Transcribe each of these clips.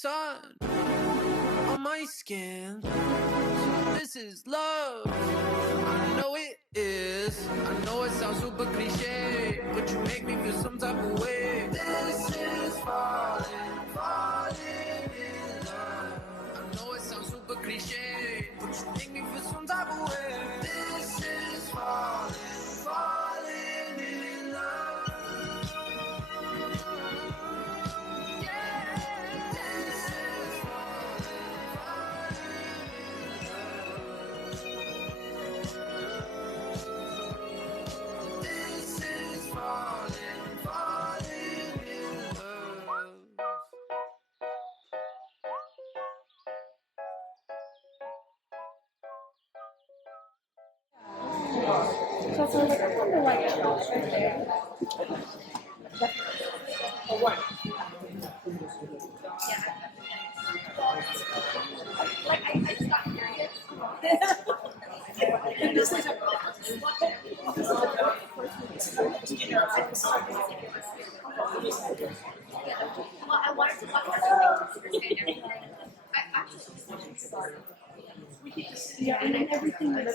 sun on my skin. So this is love. I know it is. I know it sounds super cliche, but you make me feel some type of way. This is falling, falling in love. I know it sounds super cliche, but you make me feel some type of way. This is falling, falling in love. So I was like, I wonder why it's right there. For what? Yeah. Like, I just got curious. And this is well, I wanted to talk about something. I actually started. Yeah, and then everything is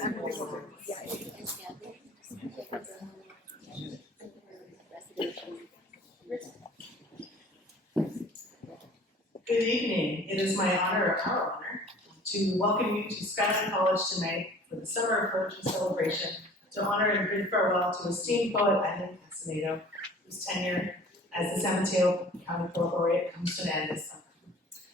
Good evening. It is my honor, our honor, to welcome you to Skyline College tonight for the Summer of Poetry Celebration to honor and bid farewell to esteemed poet Eileen Casanedo, whose tenure as the San Mateo County Poet Laureate comes to an end this summer.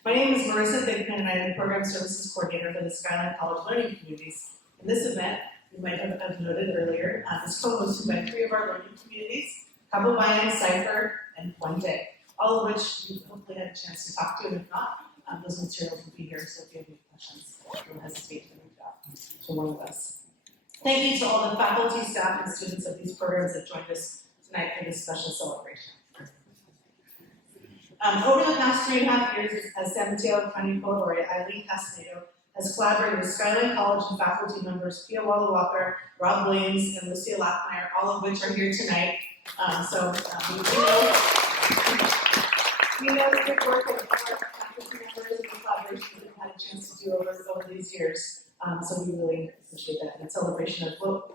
My name is Marissa Bigman, and I am the Program Services Coordinator for the Skyline College Learning Communities. In this event, you might have noted earlier, is co-hosted by 3 of our learning communities, Cabo Bayan, Cypher, and Puente, all of which you hopefully had a chance to talk to, and if not, those materials will be here, so if you have any questions, don't hesitate to reach out to one of us. Thank you to all the faculty, staff, and students of these programs that joined us tonight for this special celebration. Over the past 3.5 years as San Mateo County Poet Laureate, Eileen Casanedo has collaborated with Skyline College and faculty members Pia Walla Walker, Rob Williams, and Lucia Lackmeyer, all of which are here tonight. We know the good work that our faculty members and the collaboration we've had a chance to do over these years. So we really appreciate that in celebration of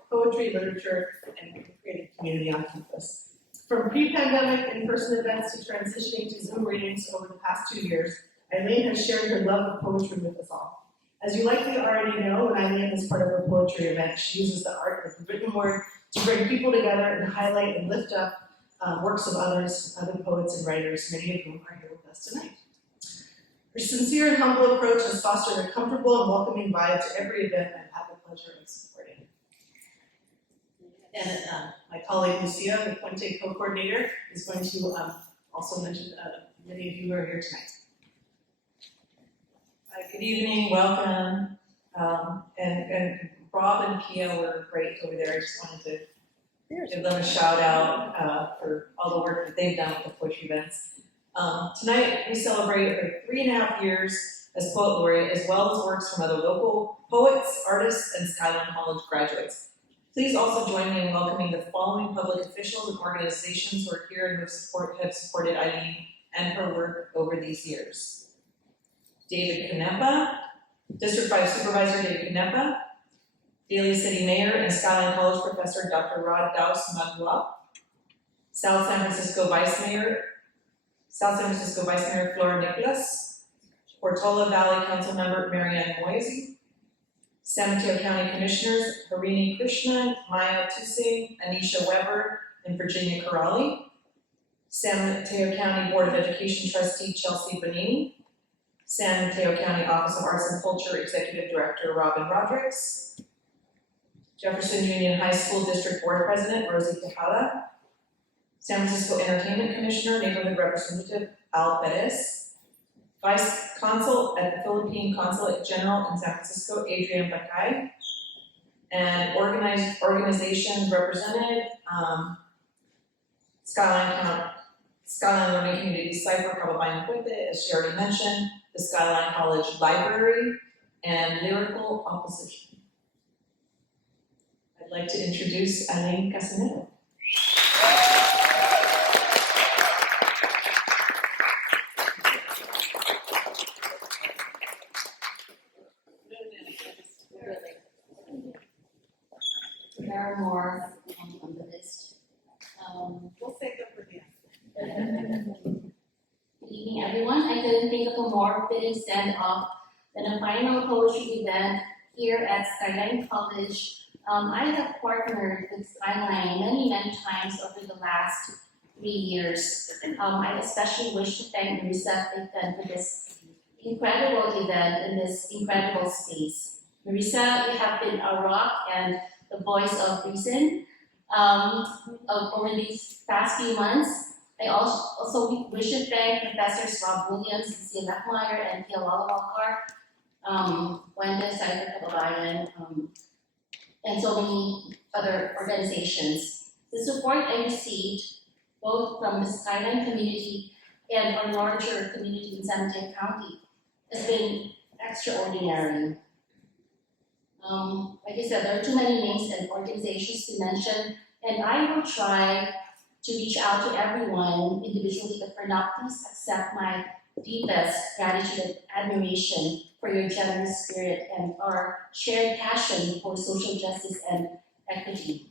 poetry, literature, and creative community on campus. From pre-pandemic in-person events to transitioning to Zoom readings over the past 2 years, Eileen has shared her love of poetry with us all. As you likely already know, when Eileen is part of a poetry event, she uses the art of the written word to bring people together and highlight and lift up works of others, other poets and writers, many of whom are here with us tonight. Her sincere and humble approach has fostered a comfortable and welcoming vibe to every event I've had the pleasure of supporting. And my colleague Lucia, the Puente co-coordinator, is going to also mention many of you who are here tonight. Good evening, welcome. And Rob and Pia were great over there. I just wanted to give them a shout out for all the work that they've done with the poetry events. Tonight we celebrate her 3.5 years as Poet Laureate, as well as works from other local poets, artists, and Skyline College graduates. Please also join me in welcoming the following public officials and organizations who are here and who have supported Eileen and her work over these years. David Canepa, District 5 Supervisor David Canepa, Daly City Mayor and Skyline College Professor Dr. Rod Daus Magua, South San Francisco Vice Mayor Flora Nicholas, Portola Valley Council Member Marianne Moisey, San Mateo County Commissioners Harini Krishna, Maya Tusing, Anisha Weber, and Virginia Corrali, San Mateo County Board of Education Trustee Chelsea Bonini, San Mateo County Office of Arts and Culture Executive Director Robin Rodriguez, Jefferson Union High School District Board President Rosie Tejada, San Francisco Entertainment Commissioner Neighborhood Representative Al Perez, Vice Consul at the Philippine Consulate General in San Francisco Adrian Bacay, and organizations represented Skyline Learning Communities, Cypher, Cabo Bayan, Puente, as she already mentioned, the Skyline College Library, and Lyrical Opposition. I'd like to introduce Eileen Casanedo. Good evening, everyone. I couldn't think of a more fitting send-off than a final poetry event here at Skyline College. I have partnered with Skyline many times over the last 3 years. I especially wish to thank Marissa for this incredible event in this incredible space. Marissa, you have been a rock and the voice of reason over these past few months. I also wish to thank Professors Rob Williams, Cecilia Lachmeyer, and Pia Walawalkar, Wanda Cypher Kababayan, and so many other organizations. The support I received, both from the Skyline community and our larger community in San Mateo County, has been extraordinary. Like I said, there are too many names and organizations to mention, and I will try to reach out to everyone individually, but for now, please accept my deepest gratitude and admiration for your generous spirit and our shared passion for social justice and equity.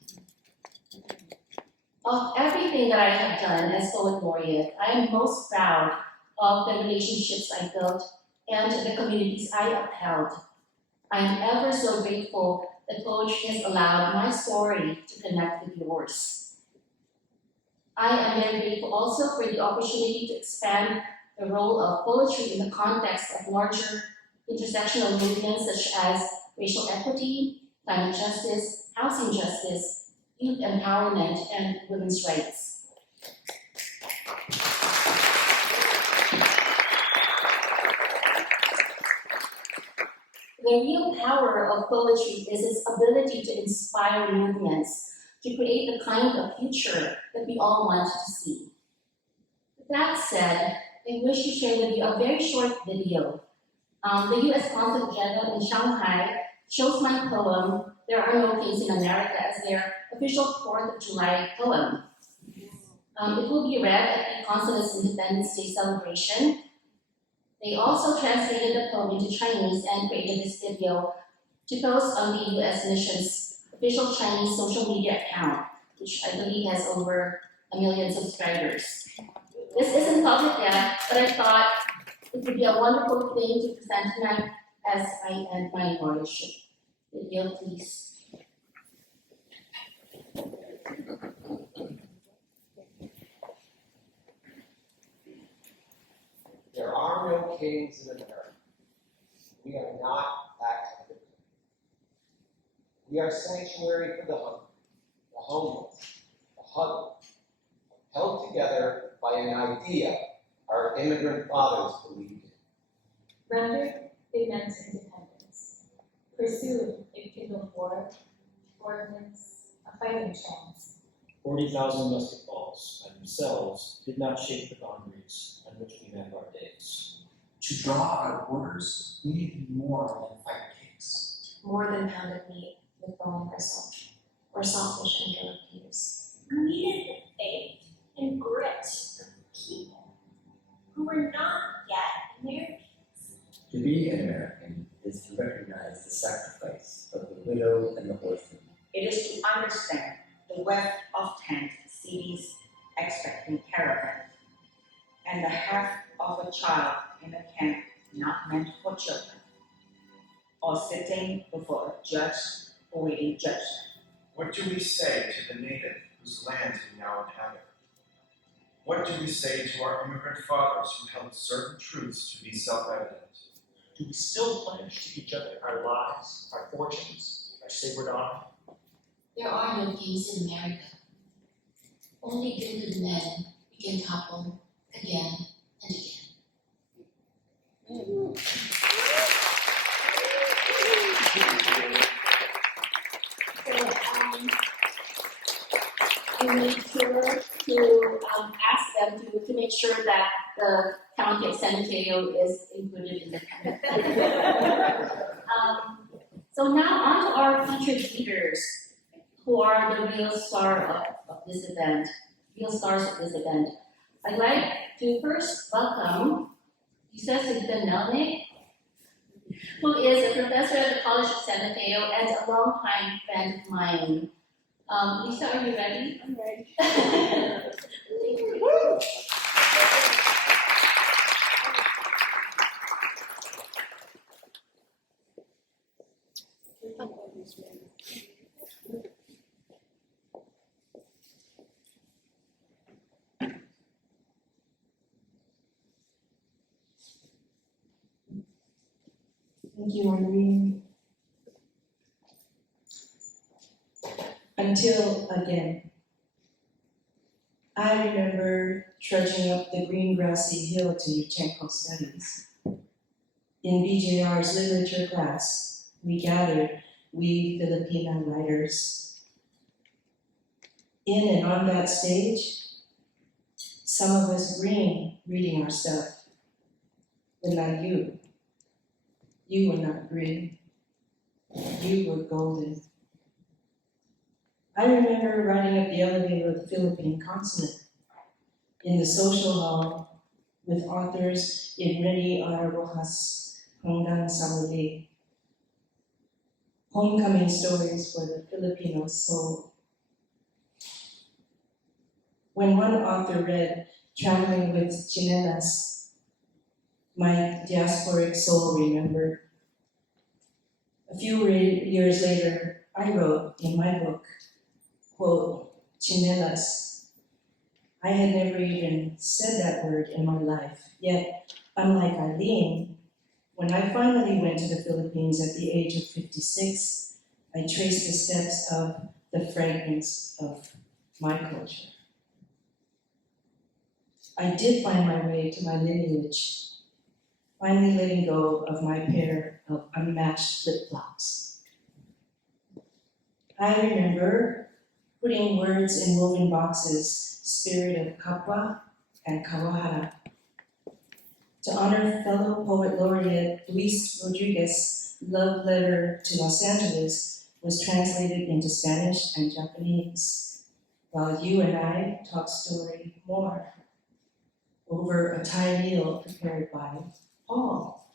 Of everything that I have done as poet laureate, I am most proud of the relationships I built and the communities I upheld. I am ever so grateful that poetry has allowed my story to connect with yours. I am very grateful also for the opportunity to expand the role of poetry in the context of larger intersectional movements such as racial equity, climate justice, housing justice, youth empowerment, and women's rights. The real power of poetry is its ability to inspire movements, to create the kind of future that we all want to see. With that said, I wish to share with you a very short video. The U.S. Consul General in Shanghai chose my poem, There Are No Kings in America, as their official 4th of July poem. It will be read at the Consulate's Independence Day celebration. They also translated the poem into Chinese and created this video to post on the U.S. Mission's official Chinese social media account, which I believe has over 1 million subscribers. This isn't public yet, but I thought it would be a wonderful thing to present tonight as I end my laureateship. Video, please. There are no kings in America. We are not that kind of. We are sanctuary for the hungry, the homeless, the huddled, held together by an idea our immigrant fathers believed in. Rendered immense independence, pursued a kindled war, ordinance, a fighting chance. 40,000 musket balls by themselves did not shape the boundaries on which we met our days. To draw our borders, we needed more than fight pigs. More than pounded meat with bone bristle, or saltfish and goat peas. We needed the faith and grit of people who were not yet Americans. To be an American is to recognize the sacrifice of the widow and the orphan. It is to understand the web of tent cities expecting caravans, and the half of a child in a camp not meant for children, or sitting before a judge awaiting judgment. What do we say to the native whose lands we now inhabit? What do we say to our immigrant fathers who held certain truths to be self-evident? Do we still pledge to each other our lives, our fortunes, our sacred honor? There are no kings in America. Only gilded men we can topple again and again. We made sure to ask them to make sure that the county of San Mateo is included in the So now on to our featured leaders, who are the real star of this event, real stars of this event. I'd like to first welcome Lisa Sigda-Melnick, who is a professor at the College of San Mateo and a longtime friend of mine. Lisa, are you ready? I'm ready. Thank you, Irene. Until again. I remember trudging up the green grassy hill to Yurchenko Studies. In BJR's literature class, we gathered, we Filipino writers. In and on that stage, some of us green reading our stuff, but not you. You were not green. You were golden. I remember riding up the elevator of the Philippine consulate in the social hall with authors in Reni R. Rojas, Hanggang sa Muli, homecoming stories for the Filipino soul. When one author read Traveling with Chinelas, my diasporic soul remembered. A few years later, I wrote in my book, quote, chinelas. I had never even said that word in my life, yet, unlike Eileen, when I finally went to the Philippines at the age of 56, I traced the steps of the fragments of my culture. I did find my way to my lineage, finally letting go of my pair of unmatched flip-flops. I remember putting words in woven boxes, spirit of Kapwa and Kawahara. To honor fellow poet laureate Luis Rodriguez, Love Letter to Los Angeles was translated into Spanish and Japanese, while you and I talked story more over a Thai meal prepared by Paul.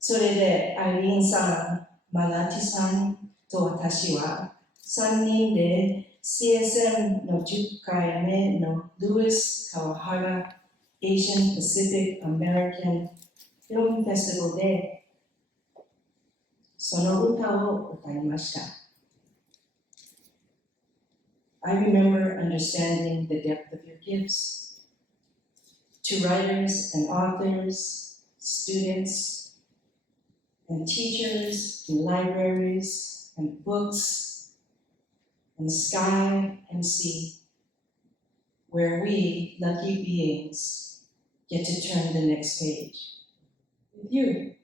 Sorede Irene-san, Malati-san, to watashi wa 3人で CSM の10回目の Louis Kawahara Asian Pacific American Film Festival でその歌を歌いました。I remember understanding the depth of your gifts. To writers and authors, students and teachers in libraries and books and sky and sea, where we, lucky beings, get to turn the next page with you.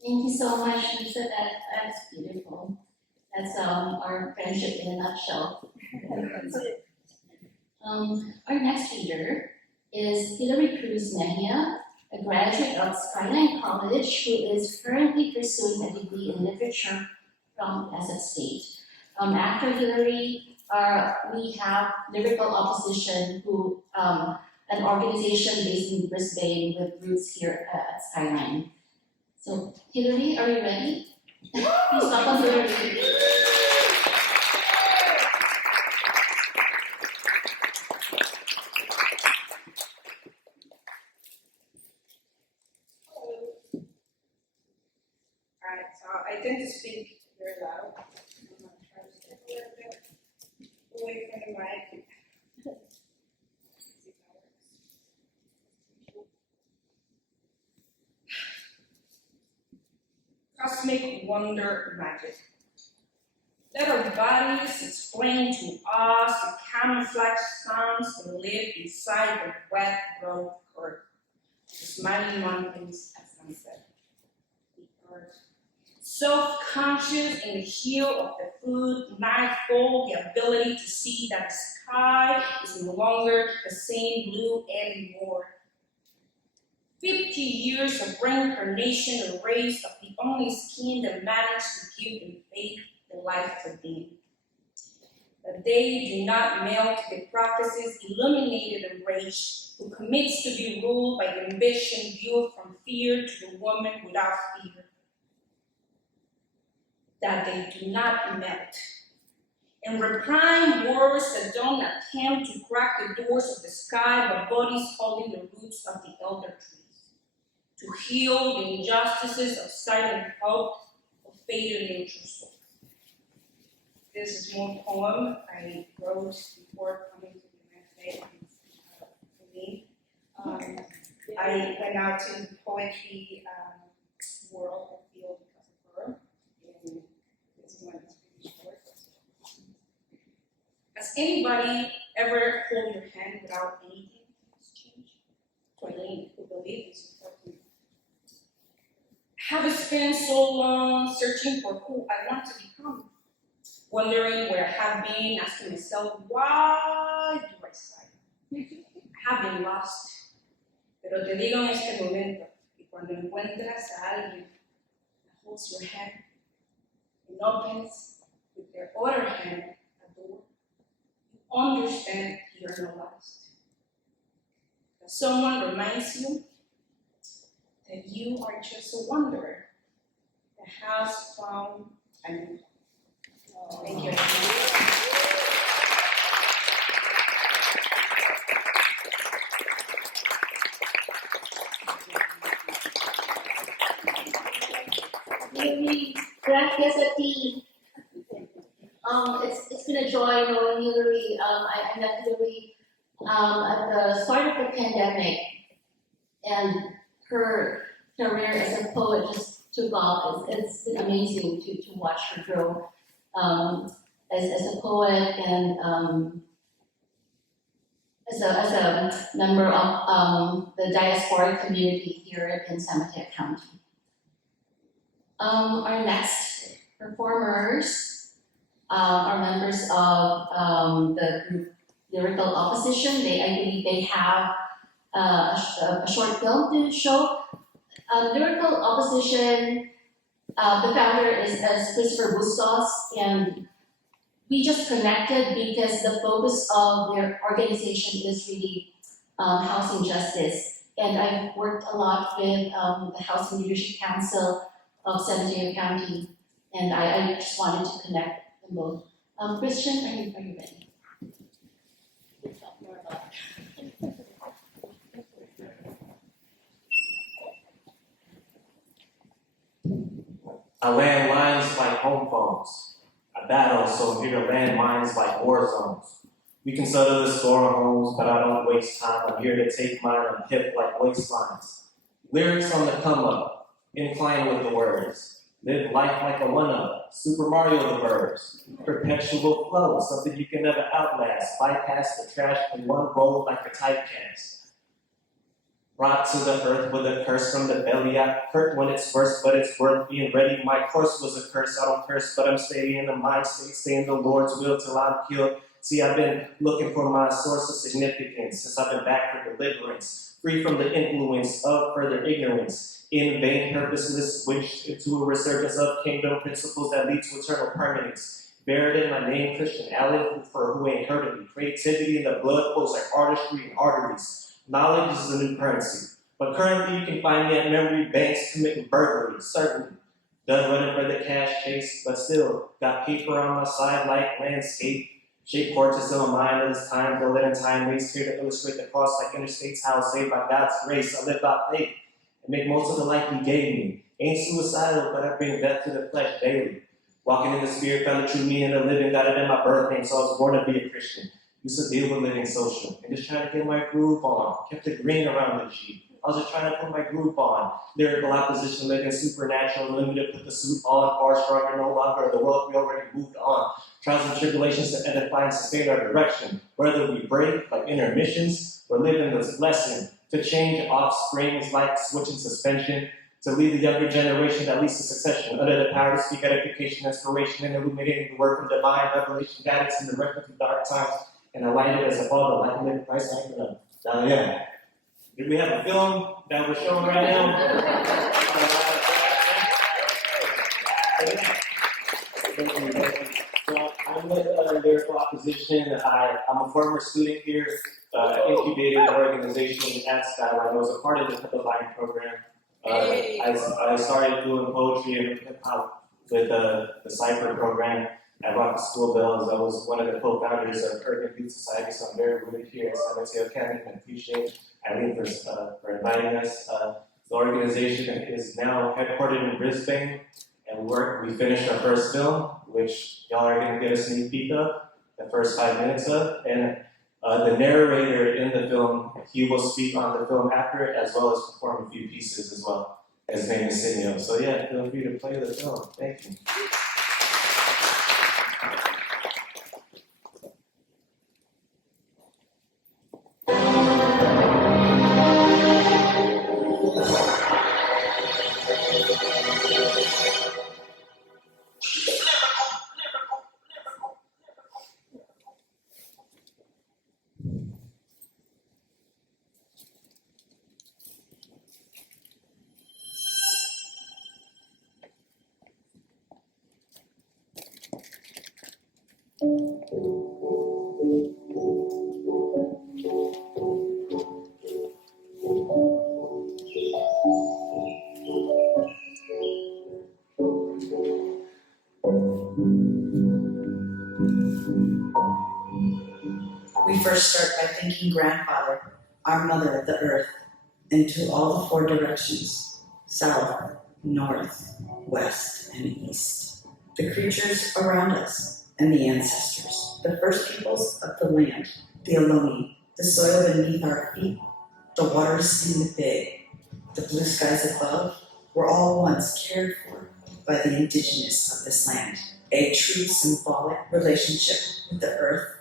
Thank you so much, Lisa. That's beautiful. That's our friendship in a nutshell. Our next reader is Hilary Cruz Mejia, a graduate of Skyline College who is currently pursuing a degree in literature from SF State. After Hilary, we have Lyrical Opposition, who an organization based in Brisbane with roots here at Skyline. So, Hilary, are you ready? Please welcome Hilary. Alright, so I tend to speak very loud. I'm gonna try to step a little bit away from the mic. Cosmic wonder magic. Let our bodies explain to us the camouflage sounds that live inside the wet growth curve. The smiling mountains at sunset. The earth. Self-conscious in the heel of the food, nightfall, the ability to see that the sky is no longer the same blue anymore. 50 years of reincarnation erased of the only skin that managed to give them faith and life within. That they do not melt the prophecies illuminated and rage, who commits to be ruled by the ambition viewed from fear to the woman without fear. That they do not melt. And reprime words that don't attempt to crack the doors of the sky, but bodies holding the roots of the elder trees. to heal the injustices of silent hope of faded nature soul. This is one poem I wrote before coming to the United States for me. I went out to the poetry world and field because of her, and this one is pretty short. Has anybody ever hold your hand without anything has changed? For any who believe in supporting. Have spent so long searching for who I want to become, wondering where I have been, asking myself, why do I sigh? I have been lost, pero te digo en este momento, que cuando encuentras a alguien that holds your hand and opens with their other hand a door, you understand you're not lost. That someone reminds you that you are just a wanderer that has found a new home. Thank you. Really, gracias a ti. It's been a joy knowing Hillary. I met Hillary at the start of the pandemic, and her career as a poet just took off. It's been amazing to watch her grow as a poet and as a member of the diasporic community here in San Mateo County. Our next performers are members of the group Lyrical Opposition. I believe they have a short film to show. Lyrical Opposition, the founder is Christopher Bustos, and we just connected because the focus of their organization is really housing justice. And I've worked a lot with the Housing Leadership Council of San Mateo County, and I just wanted to connect them both. Christian, are you ready? We'll talk more about it. I land lines like home phones. I battle so here to land mines like war zones. We can settle the store homes, but I don't waste time. I'm here to take mine and hip like waistlines. Lyrics on the come up, incline with the words. Live life like a one-up, Super Mario the verbs. Perpetual flow, something you can never outlast. Bypass the trash in one roll like a typecast. Brought to the earth with a curse from the belly. I hurt when it's worse, but it's worth being ready. My course was a curse, I don't curse, but I'm staying in the mind state, stay in the Lord's will till I'm killed. See, I've been looking for my source of significance since I've been back for deliverance, free from the influence of further ignorance. In vain, purposeless, switched into a resurgence of kingdom principles that lead to eternal permanence. Buried in my name, Christian Allen, for who ain't heard of me. Creativity in the blood flows like artistry and arteries. Knowledge is a new currency. But currently, you can find me at memory banks committing burglary, certainly. Done running for the cash chase, but still, got paper on my side like landscape. Shape portraits in my mind of this time, build it in time, waste here to illustrate the cross like interstates, how saved by God's grace. I live by faith. Make most of the life he gave me. Ain't suicidal, but I bring death to the flesh daily. Walking in the spirit, found the true meaning of living, got it in my birth name, so I was born to be a Christian. Used to deal with living social, and just trying to get my groove on. Kept the green around the G. I was just trying to put my groove on. Lyrical opposition, living supernatural, limited, put the suit on, far stronger, no longer, the world we already moved on. Trials and tribulations to edify and sustain our direction. Whether we break, like intermissions, or live in this blessing. To change offsprings like switching suspension, to lead the younger generation that leads to succession, under the power to speak edification, inspiration, and illuminating the work of divine revelation, guidance in the record of dark times, and align it as a father, like living Christ like them. Now, yeah. Do we have a film that we're showing right now? So I'm with Lyrical Opposition. I'm a former student here. Incubated an organization at Skyline. I was a part of the Skyline program. I started doing poetry and hip hop with the Cypher program at Rock School Bells. I was one of the co-founders of Urban Youth Society, so I'm very rooted here at San Mateo County and appreciate Eileen for inviting us. So organization is now headquartered in Brisbane, and we finished our first film, which y'all are going to get a sneak peek of, the first 5 minutes of, and the narrator in the film, he will speak on the film after it, as well as perform a few pieces as well. His name is Sinyo. So yeah, feel free to play the film. Thank you. We first start by thanking Grandfather, our mother, the earth, and to all the 4 directions, south, north, west, and east. The creatures around us and the ancestors, the first peoples of the land, the Ohlone, the soil beneath our feet, the waters in the bay, the blue skies above, were all once cared for by the indigenous of this land. A true symbolic relationship with the earth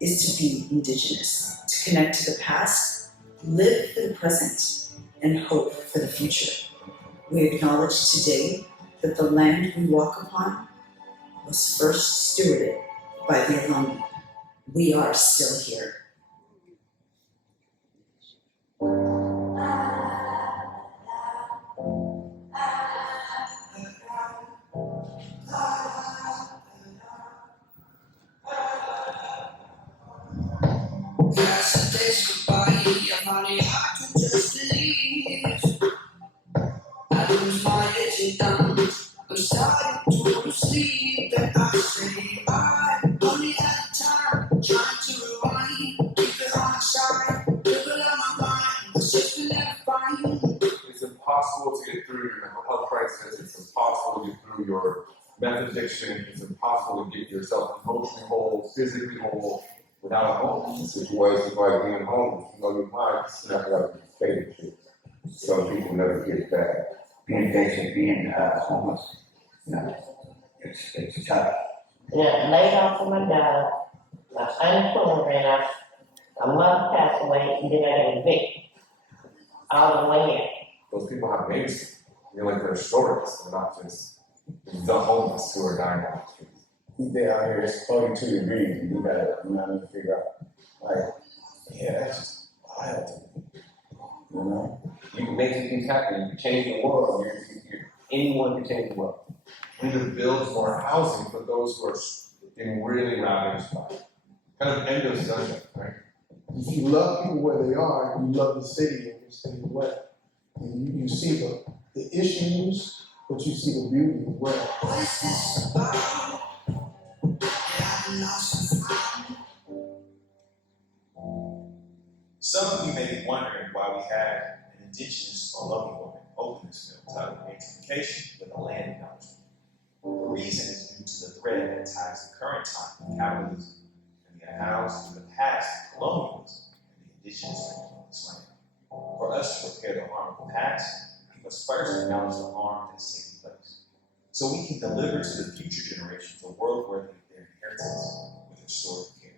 is to be indigenous, to connect to the past, live for the present, and hope for the future. We acknowledge today that the land we walk upon was first stewarded by the Ohlone. We are still here. Yesterday's goodbye, yeah, money, I could just leave. I lose my itchy thumb. I'm starting to lose sleep, and I say I only had time, trying to rewind, keep it on the side, live it on my mind. It's just been never fine. It's impossible to get through your mental health crisis. It's impossible to get through your meth addiction. It's impossible to get yourself emotionally whole, physically whole, without a home. Situations like being homeless, you know, your mind is not like you faded to. Some people never get that. Being facing being homeless, you know, it's tough. Yeah, laid off from my job, my son's phone ran out, my mother passed away, and then I got evicted. All the way in. Those people have names. You're like their stories. They're not just the homeless who are dying on the streets. They out here, it's 42 degrees, and you gotta, you know what I mean, figure out, like, yeah, that's just wild to me. You know? You can make some things happen. You can change the world. Anyone can change the world. We need to build more housing for those who are in really ravaged by it. Kind of end of subject, right? If you love people where they are, you love the city and you stay away. And you see the issues, but you see the beauty as well. What is this about? I'm lost and found. Some of you may be wondering why we had an indigenous Ohlone woman open this film titled Gentrification with a land acknowledgement. The reason is due to the thread that ties the current time of capitalism and the accounts of the past of colonialism and the indigenous people of this land. For us to repair the harm of the past, we must first acknowledge the harm that is taking place, so we can deliver to the future generations a world worthy of their inheritance with restorative care.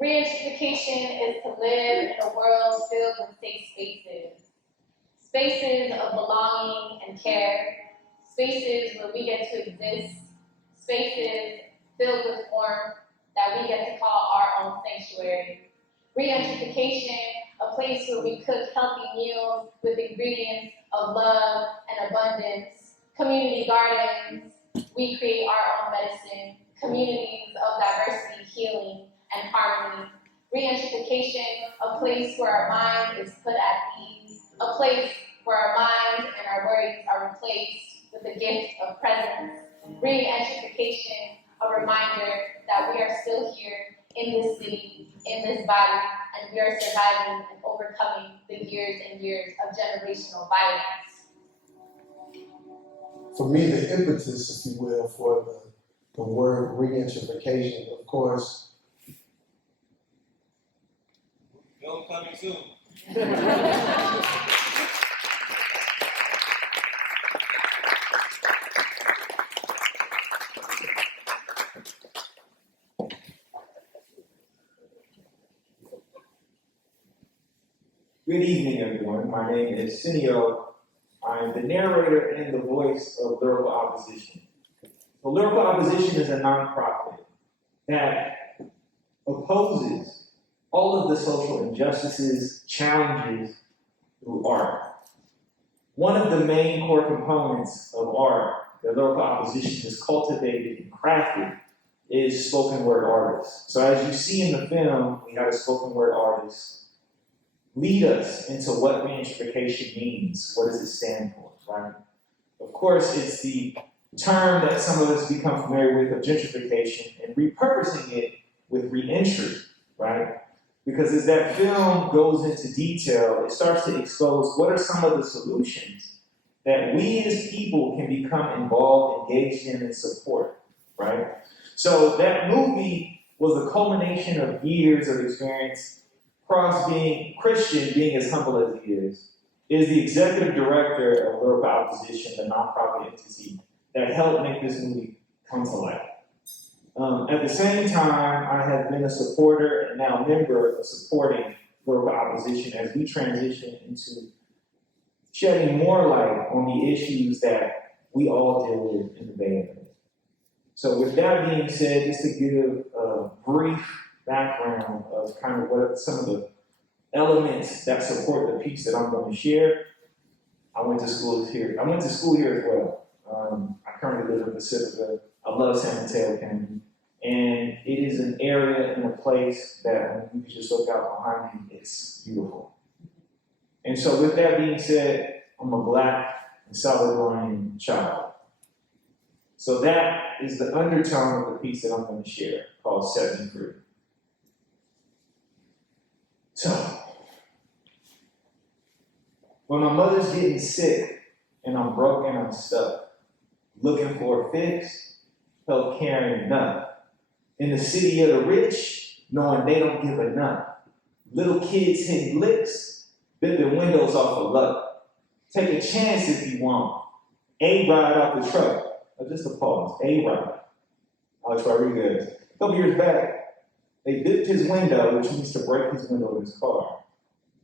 Re-education is to live in a world filled with safe spaces. Spaces of belonging and care. Spaces where we get to exist. Spaces filled with warmth that we get to call our own sanctuary. Re-education, a place where we cook healthy meals with ingredients of love and abundance. Community gardens, we create our own medicine. Communities of diversity, healing, and harmony. Re-education, a place where our mind is put at ease, a place where our minds and our worries are replaced Re-gentrification, a reminder that we are still here in this city, in this body, and we are surviving and overcoming the years and years of generational violence. For me, the impetus, if you will, for the word regentrification, of course. Film coming soon. Good evening, everyone. My name is Cineo. I'm the narrator and the voice of Lyrical Opposition. The Lyrical Opposition is a nonprofit that opposes all of the social injustices, challenges through art. One of the main core components of art that Lyrical Opposition has cultivated and crafted is spoken word artists. So as you see in the film, we have a spoken word artist lead us into what regentrification means. What does it stand for, right? Of course, it's the term that some of us become familiar with of gentrification and repurposing it with reentry, right? Because as that film goes into detail, it starts to expose what are some of the solutions that we as people can become involved, engaged in, and support, right? So that movie was a culmination of years of experience. Cross, being Christian, being as humble as he is the executive director of Lyrical Opposition, the nonprofit entity that helped make this movie come to life. At the same time, I have been a supporter and now member of supporting Lyrical Opposition as we transition into shedding more light on the issues that we all deal with in the Bay Area. So with that being said, just to give a brief background of kind of what some of the elements that support the piece that I'm going to share. I went to school here as well. I currently live in Pacifica. I love San Mateo County. And it is an area and a place that when you just look out behind me, it's beautiful. And so with that being said, I'm a Black and Salvadorian child. So that is the undertone of the piece that I'm going to share called Set Me Free. So, when my mother's getting sick and I'm broke and I'm stuck, looking for a fix, health caring enough. In the city of the rich, knowing they don't give enough. Little kids hitting licks, bipping windows off of luck. Take a chance if you want. A-Ride off the truck. Just a pause. A-Ride. Alex Rodriguez. A couple years back, they dipped his window, which means to break his window in his car.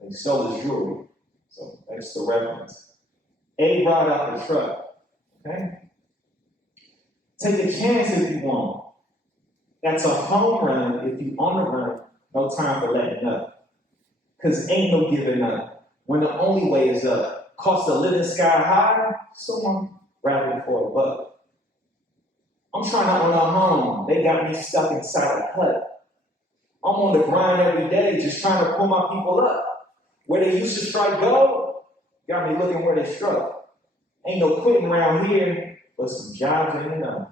They stole his jewelry. So that's the reference. A-Ride off the truck. Okay? Take a chance if you want. That's a home run if you on the run, no time for letting up. Because ain't no giving up when the only way is up. Cost of living sky high, someone rapping for a buck. I'm trying to own a home. They got me stuck inside a hut. I'm on the grind every day, just trying to pull my people up. Where they used to strike gold, got me looking where they struck. Ain't no quitting around here, but some jobs ain't enough.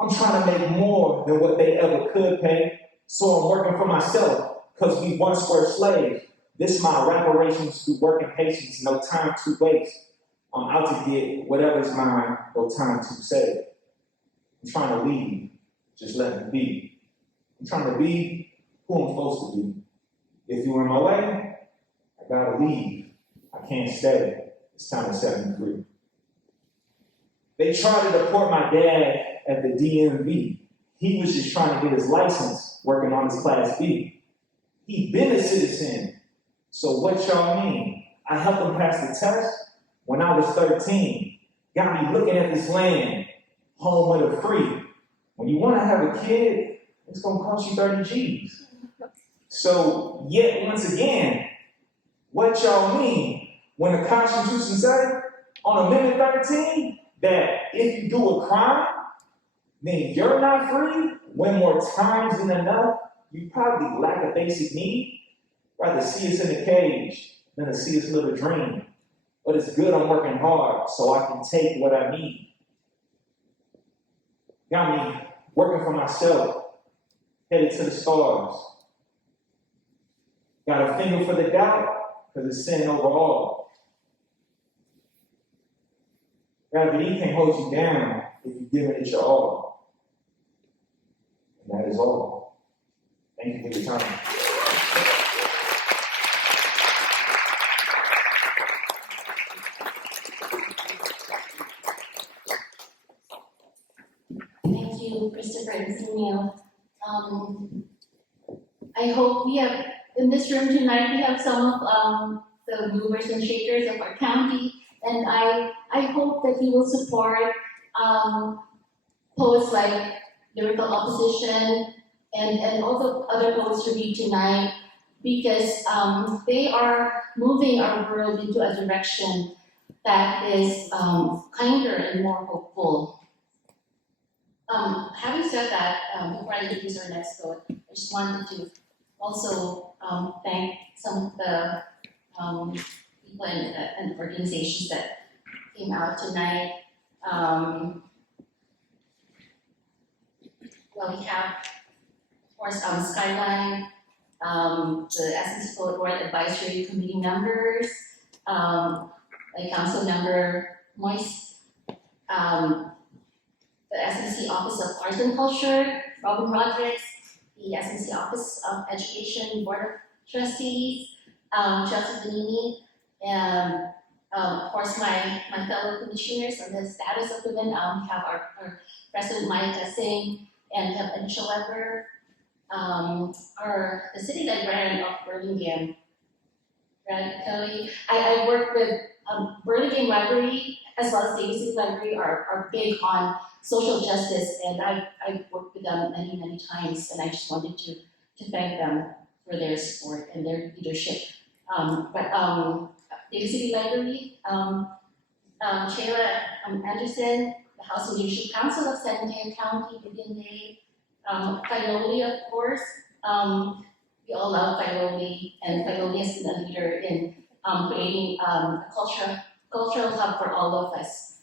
I'm trying to make more than what they ever could pay, so I'm working for myself, because we once were slaves. This my reparations through working patience, no time to waste. I'm out to get whatever's mine, no time to save. I'm trying to leave, just let me be. I'm trying to be who I'm supposed to be. If you're in my way, I gotta leave. I can't stay. It's time to set me free. They tried to deport my dad at the DMV. He was just trying to get his license, working on his Class B. He'd been a citizen. So what y'all mean? I helped him pass the test when I was 13. Got me looking at this land, home of the free. When you want to have a kid, it's going to cost you 30 G's. So, yet once again, what y'all mean when the Constitution says on Amendment 13 that if you do a crime, then you're not free? When more times than enough, you probably lack a basic need. Rather see us in a cage than to see us live a dream. But it's good I'm working hard so I can take what I need. Got me working for myself, headed to the stars. Got a finger for the doubt, because it's sin overall. Gravity can't hold you down if you give it your all. And that is all. Thank you for your time. Thank you, Christopher and Samuel. I hope we have, in this room tonight, we have some of the movers and shakers of our county, and I hope that you will support poets like Lyrical Opposition and all the other poets you read tonight, because they are moving our world into a direction that is kinder and more hopeful. Having said that, before I introduce our next poet, I just wanted to also thank some of the people and organizations that came out tonight. Well, we have, of course, Skyline, the SMCPL Board Advisory Committee members, like Council Member Moise, the SMC Office of Arts and Culture, Robin Rodriguez, the SMC Office of Education Board of Trustees, Chelsea Benini, and of course my fellow commissioners on the status of women. We have our President Maya Singh, and we have Anisha Weber, the city librarian of Burlingame, Brad Kelly. I work with Burlingame Library as well as the City Library are big on social justice, and I've worked with them many times, and I just wanted to thank them for their support and their leadership. The City Library, Shayla Anderson, the Housing Leadership Council of San Mateo County, Vivian Day, Filoli, of course. We all love Filoli, and Filoli has been a leader in creating a cultural hub for all of us.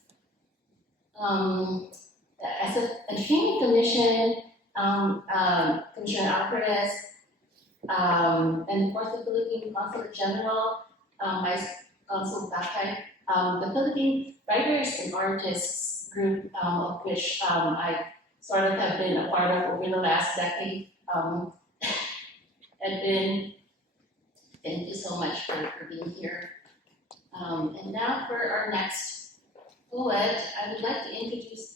As a training commission, Commissioner Alvarez, and of course the Philippine Consulate General, Vice Consul Bakay, the Philippine Writers and Artists group, of which I sort of have been a part of over the last decade. Edwin, thank you so much for being here. And now for our next poet, I would like to introduce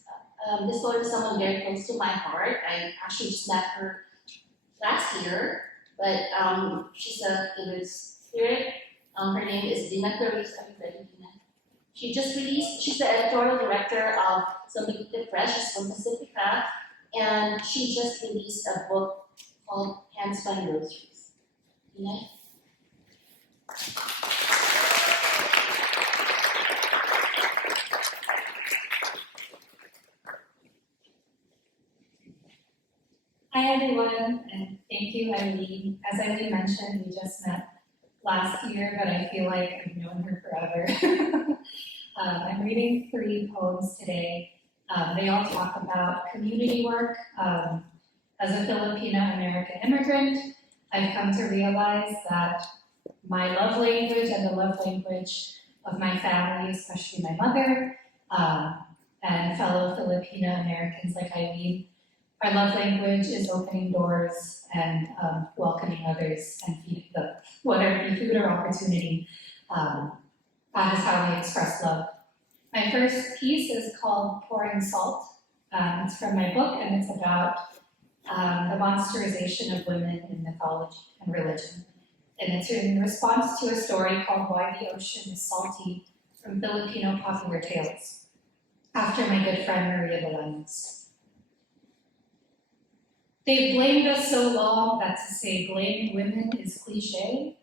this poet is someone very close to my heart. I actually just met her last year, but she's a kindred spirit. Her name is Dina Clarice. Everybody, Dina. She's the editorial director of Something Fresh. She's from Pacifica, and she just released a book called Handspun Groceries. Dina? Hi everyone, and thank you, Eileen. As Eileen mentioned, we just met last year, but I feel like I've known her forever. I'm reading 3 poems today. They all talk about community work. As a Filipino-American immigrant, I've come to realize that my love language and the love language of my family, especially my mother, and fellow Filipino-Americans like Eileen, our love language is opening doors and welcoming others and feeding them, whether it be food or opportunity. That is how we express love. My first piece is called Pouring Salt. It's from my book, and it's about the monsterization of women in mythology and religion. And it's in response to a story called Why the Ocean is Salty from Filipino Popular Tales, after my good friend Maria Bolaños. They've blamed us so long that to say blaming women is cliche.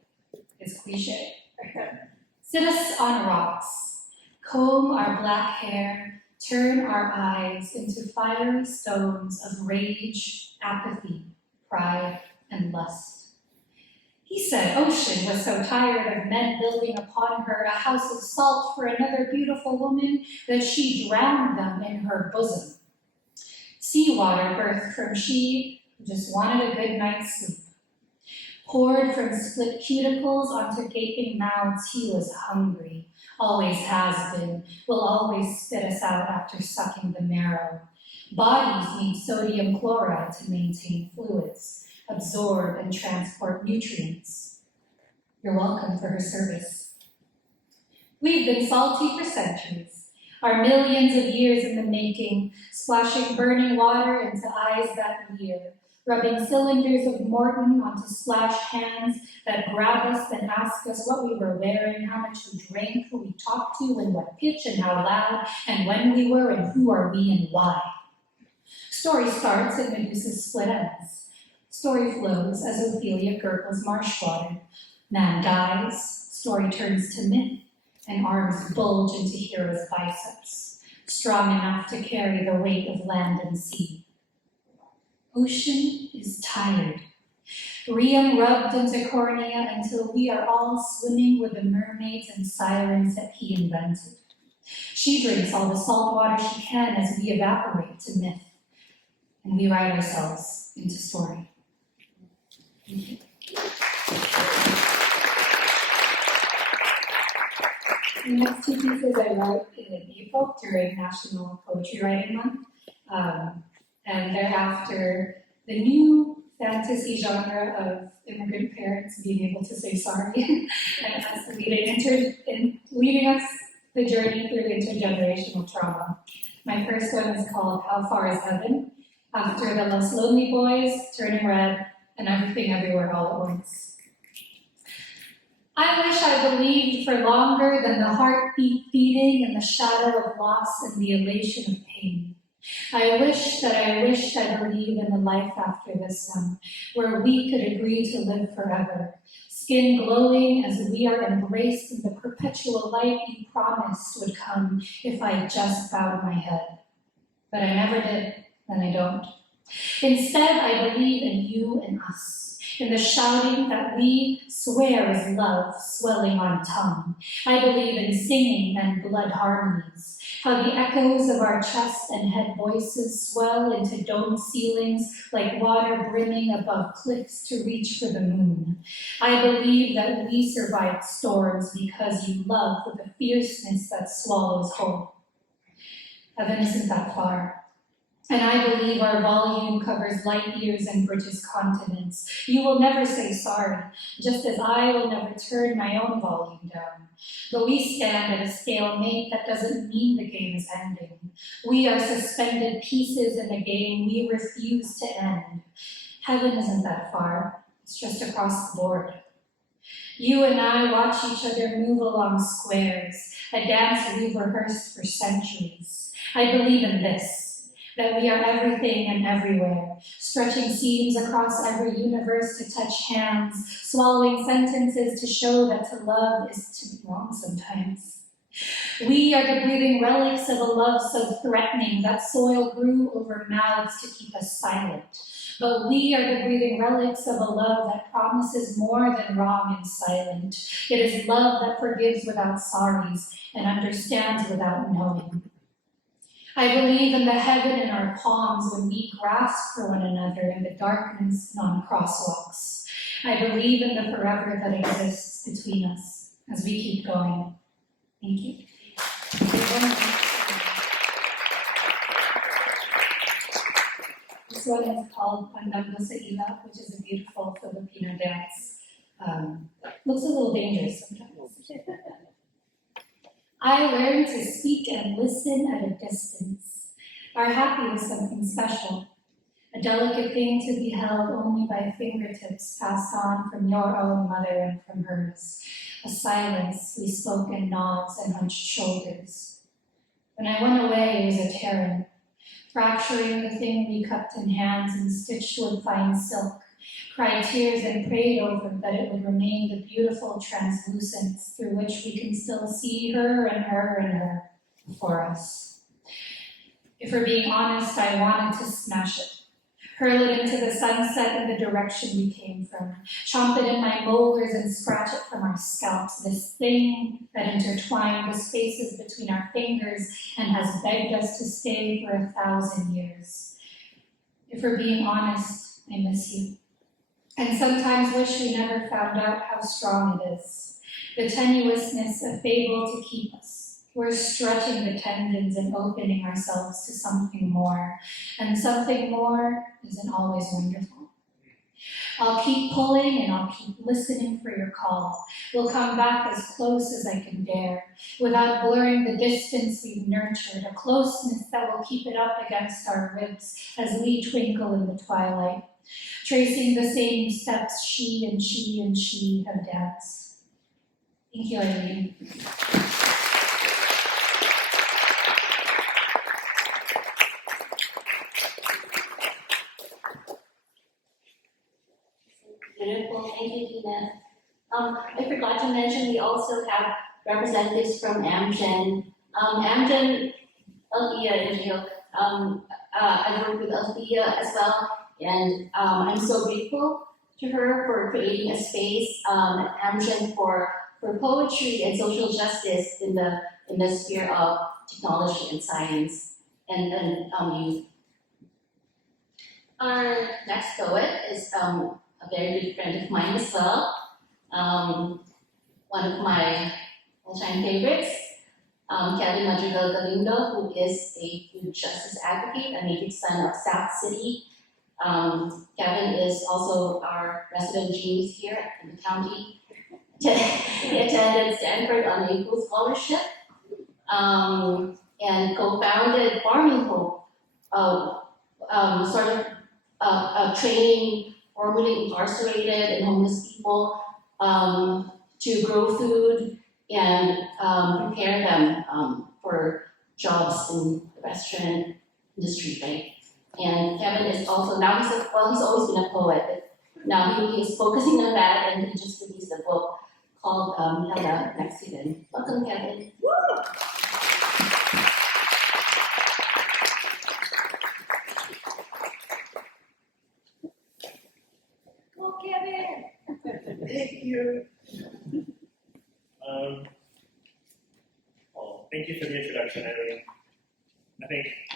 Sit us on rocks, comb our black hair, turn our eyes into fiery stones of rage, apathy, pride, and lust. He said ocean was so tired of men building upon her a house of salt for another beautiful woman that she drowned them in her bosom. Seawater birthed from she who just wanted a good night's sleep. Poured from split cuticles onto gaping mouths, he was hungry, always has been, will always spit us out after sucking the marrow. Bodies need sodium chloride to maintain fluids, absorb and transport nutrients. You're welcome for her service. We've been salty for centuries, our millions of years in the making, splashing burning water into eyes that leer, rubbing cylinders of Morton onto splashed hands that grab us and ask us what we were wearing, how much we drank, who we talked to, and what pitch and how loud, and when we were, and who are we and why. Story starts at Medusa's split ends. Story flows as Ophelia gurgles marsh water. Man dies, story turns to myth, and arms bulge into heroes' biceps, strong enough to carry the weight of land and sea. Ocean is tired. Rheum rubbed into cornea until we are all swimming with the mermaids and sirens that he invented. She drinks all the salt water she can as we evaporate to myth, and we write ourselves into story. Thank you. The next two pieces I wrote in April during National Poetry Writing Month. And thereafter, the new fantasy genre of immigrant parents being able to say sorry and us leading us the journey through intergenerational trauma. My first one is called How Far Is Heaven? After the Los Lonely Boys, Turning Red, and Everything Everywhere All at Once. I wish I believed for longer than the heartbeat beating in the shadow of loss and the elation of pain. I wished I believe in the life after this one, where we could agree to live forever, skin glowing as we are embraced in the perpetual light you promised would come if I just bowed my head. But I never did, and I don't. Instead, I believe in you and us, in the shouting that we swear is love swelling on tongue. I believe in singing and blood harmonies, how the echoes of our chest and head voices swell into dome ceilings like water brimming above cliffs to reach for the moon. I believe that we survived storms because you love with a fierceness that swallows whole. Heaven isn't that far. And I believe our volume covers light years and bridges continents. You will never say sorry, just as I will never turn my own volume down. But we stand at a stalemate that doesn't mean the game is ending. We are suspended pieces in a game we refuse to end. Heaven isn't that far, it's just across the board. You and I watch each other move along squares, a dance we've rehearsed for centuries. I believe in this. That we are everything and everywhere, stretching seams across every universe to touch hands, swallowing sentences to show that to love is to be wrong sometimes. We are the breathing relics of a love so threatening that soil grew over mouths to keep us silent. But we are the breathing relics of a love that promises more than wrong and silent. It is love that forgives without sorries and understands without knowing. I believe in the heaven in our palms when we grasp for one another in the darkness and on crosswalks. I believe in the forever that exists between us as we keep going. Thank you. This one is called Andando sa Ila, which is a beautiful Filipino dance. Looks a little dangerous sometimes. I learned to speak and listen at a distance. Our happy was something special, a delicate thing to be held only by fingertips passed on from your own mother and from hers, a silence we spoke in nods and hunched shoulders. When I went away, it was a tearing, fracturing the thing we cupped in hands and stitched with fine silk, cried tears and prayed over that it would remain the beautiful translucence through which we can still see her and her and her before us. If we're being honest, I wanted to smash it, hurl it into the sunset in the direction we came from, chomp it in my molars and scratch it from our scalps, this thing that intertwined the spaces between our fingers and has begged us to stay for 1,000 years. If we're being honest, I miss you. And sometimes wish we never found out how strong it is. The tenuousness of able to keep us. We're stretching the tendons and opening ourselves to something more. And something more isn't always wonderful. I'll keep pulling and I'll keep listening for your call. We'll come back as close as I can dare, without blurring the distance we've nurtured, a closeness that will keep it up against our ribs as we twinkle in the twilight, tracing the same steps she and she and she have danced. Thank you, Eileen. Beautiful, thank you, Dina. I forgot to mention, we also have representatives from Amgen. Amgen, Althea and Jill, I worked with Althea as well, and I'm so grateful to her for creating a space at Amgen for poetry and social justice in the sphere of technology and science and youth. Our next poet is a very good friend of mine as well. One of my all-time favorites, Kevin Madrigal Galindo, who is a food justice advocate, a native son of South City. Kevin is also our resident genius here in the county. He attended Stanford on a full scholarship and co-founded Farming Hope, training formerly incarcerated and homeless people to grow food and prepare them for jobs in the restaurant industry, right? And Kevin is also, now he's always been a poet, but now he is focusing on that, and he just released a book called Hella Mexican. Welcome, Kevin. Woo! Go, Kevin! Thank you. Well, thank you for the introduction, Eileen. I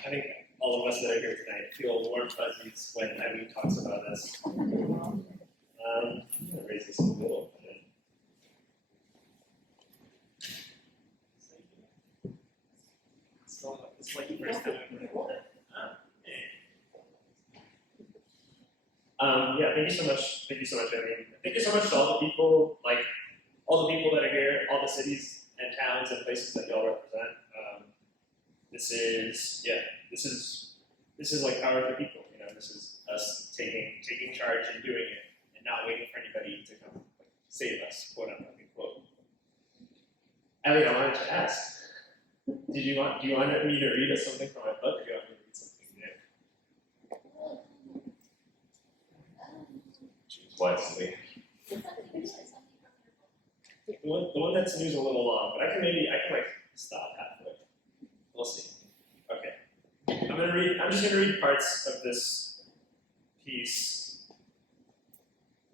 think all of us that are here tonight feel warm fuzzies when Eileen talks about us. I'm gonna raise this a little bit. It's like the first time I've heard that. Yeah, thank you so much. Thank you so much, Eileen. Thank you so much to all the people, all the people that are here, all the cities and towns and places that y'all represent. This is like power of the people. You know, this is us taking charge and doing it, and not waiting for anybody to come save us, quote unquote. Eileen, I wanted to ask, do you want me to read us something from my book, or do you want me to read something new? Choose wisely. The one that's news a little long, but I can stop halfway. We'll see. Okay. I'm just gonna read parts of this piece.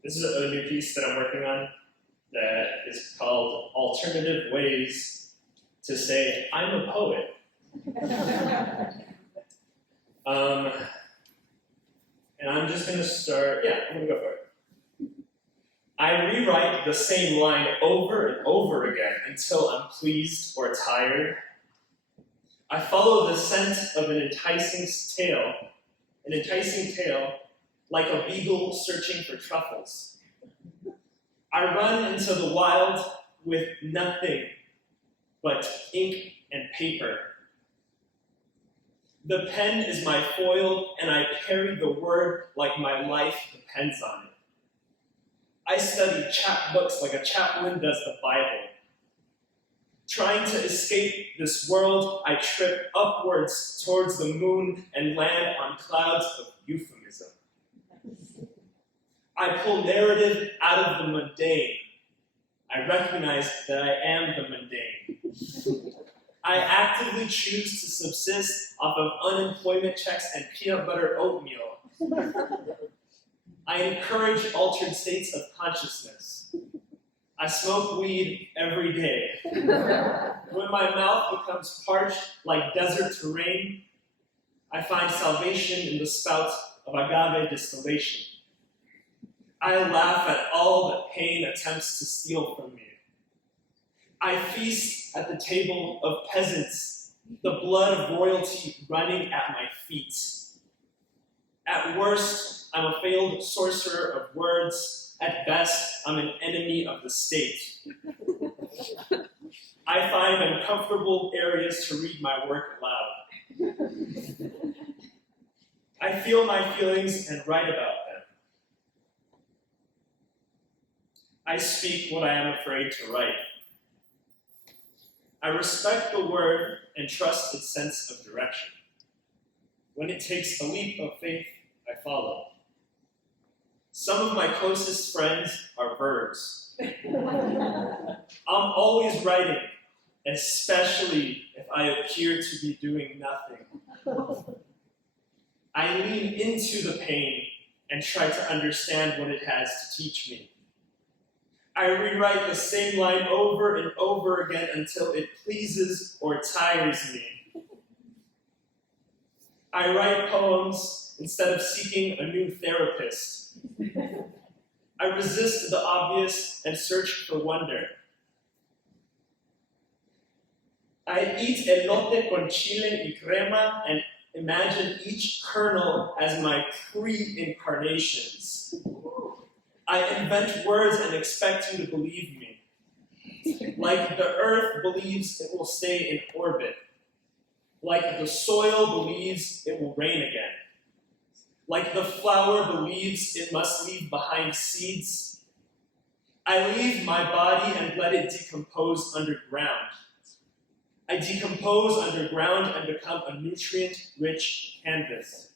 This is a new piece that I'm working on that is called Alternative Ways to Say I'm a Poet. And I'm just gonna start, I'm gonna go for it. I rewrite the same line over and over again until I'm pleased or tired. I follow the scent of an enticing tail like a beagle searching for truffles. I run into the wild with nothing but ink and paper. The pen is my foil, and I carry the word like my life depends on it. I study chapbooks like a chaplain does the Bible. Trying to escape this world, I trip upwards towards the moon and land on clouds of euphemism. I pull narrative out of the mundane. I recognize that I am the mundane. I actively choose to subsist off of unemployment checks and peanut butter oatmeal. I encourage altered states of consciousness. I smoke weed every day. When my mouth becomes parched like desert terrain, I find salvation in the spout of agave distillation. I laugh at all that pain attempts to steal from me. I feast at the table of peasants, the blood of royalty running at my feet. At worst, I'm a failed sorcerer of words. At best, I'm an enemy of the state. I find uncomfortable areas to read my work aloud. I feel my feelings and write about them. I speak what I am afraid to write. I respect the word and trust its sense of direction. When it takes a leap of faith, I follow. Some of my closest friends are birds. I'm always writing, especially if I appear to be doing nothing. I lean into the pain and try to understand what it has to teach me. I rewrite the same line over and over again until it pleases or tires me. I write poems instead of seeking a new therapist. I resist the obvious and search for wonder. I eat elote con chile y crema and imagine each kernel as my pre-incarnations. I invent words and expect you to believe me. Like the earth believes it will stay in orbit. Like the soil believes it will rain again. Like the flower believes it must leave behind seeds. I leave my body and let it decompose underground. I decompose underground and become a nutrient-rich canvas.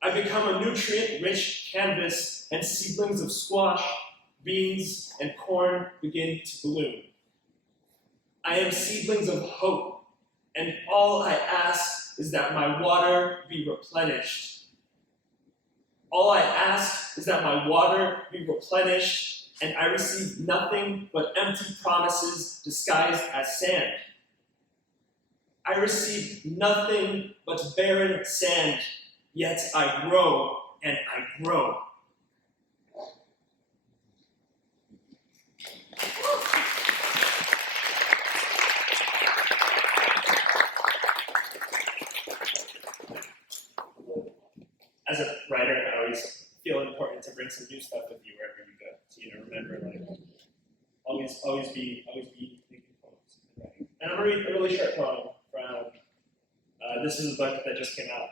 I become a nutrient-rich canvas, and seedlings of squash, beans, and corn begin to bloom. I am seedlings of hope, and all I ask is that my water be replenished. All I ask is that my water be replenished, and I receive nothing but empty promises disguised as sand. I receive nothing but barren sand, yet I grow and I grow. As a writer, I always feel important to bring some new stuff with you wherever you go. To remember, like, always be thinking poems and writing. And I'm gonna read a really short poem from. This is a book that just came out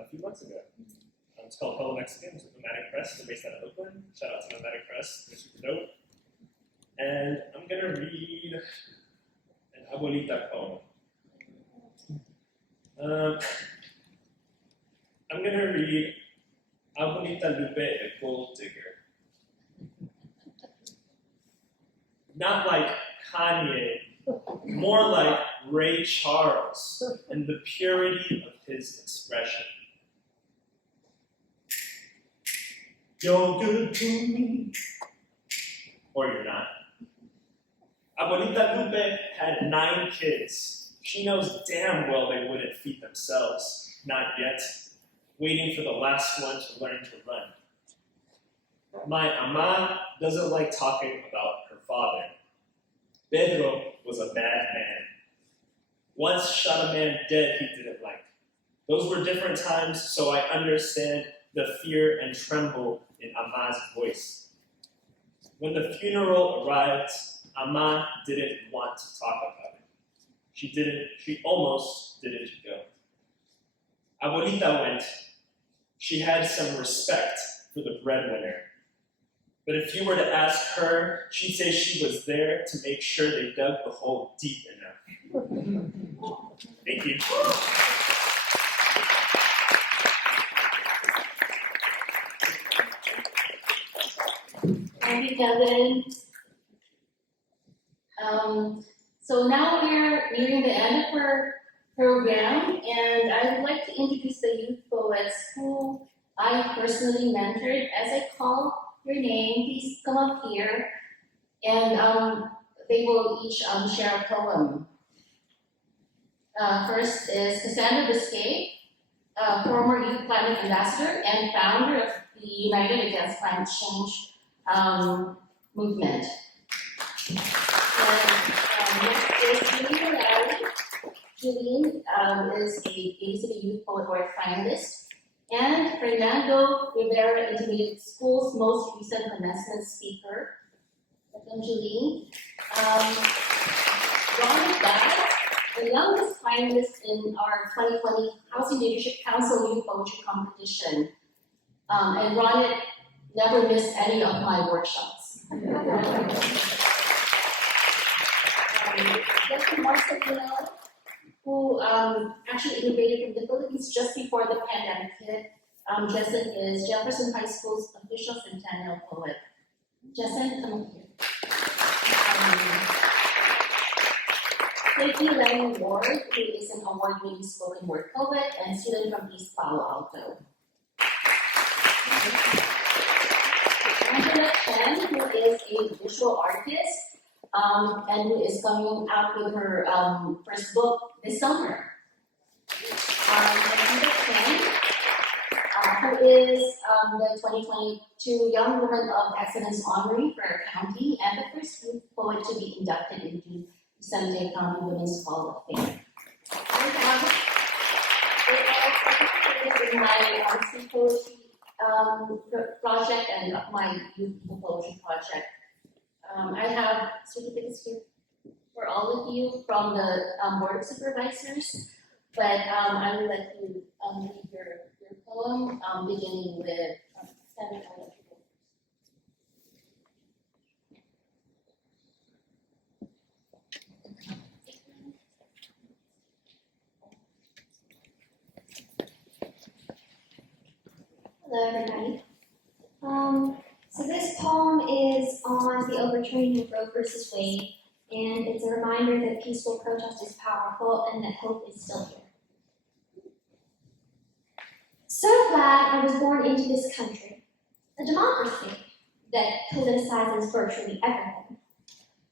a few months ago. It's called Fellow Mexicans with Nomadic Press. They're based out of Oakland. Shout out to Nomadic Press. They're super dope. And I'm gonna read an abuelita poem. I'm gonna read Abuelita Lupe, a Gold Digger. Not like Kanye, more like Ray Charles and the purity of his expression. You're good to me, or you're not. Abuelita Lupe had 9 kids. She knows damn well they wouldn't feed themselves, not yet, waiting for the last one to learn to run. My ama doesn't like talking about her father. Pedro was a bad man. Once shot a man dead he didn't like. Those were different times, so I understand the fear and tremble in Ama's voice. When the funeral arrived, Ama didn't want to talk about it. She almost didn't go. Abuelita went. She had some respect for the breadwinner. But if you were to ask her, she'd say she was there to make sure they dug the hole deep enough. Thank you. Thank you, Kevin. So now we're nearing the end of our program, and I would like to introduce the youth poets who I personally mentored. As I call your name, please come up here, and they will each share a poem. First is Cassandra Biscay, former Youth Climate Ambassador and founder of the United Against Climate Change movement. And next is Julie Larry. Julie is a Bay City Youth Poet Award finalist, and Fernando Rivera, Intermediate School's most recent commencement speaker. Welcome, Julie. Ron Dad, the youngest finalist in our 2020 Housing Leadership Council Youth Poetry Competition. And Ron never missed any of my workshops. Justin Marcelino, who actually immigrated from the Philippines just before the pandemic hit. Justin is Jefferson High School's official centennial poet. Justin, come up here. Katie Lang Ward, who is an award-winning spoken word poet and student from East Palo Alto. Angela Chen, who is a visual artist and who is coming out with her first book this summer. Angela Chen, who is the 2022 Young Woman of Excellence honoree for our county and the first youth poet to be inducted into Sunday County Women's Hall of Fame. I have participated in my sea poetry project and my youth poetry project. I have certificates here for all of you from the Board of Supervisors, but I will let you read your poem, beginning with Seven Island. Hello, everybody. So this poem is on the overturning of Roe versus Wade, and it's a reminder that peaceful protest is powerful and that hope is still here. So glad I was born into this country, a democracy that politicizes virtually everything.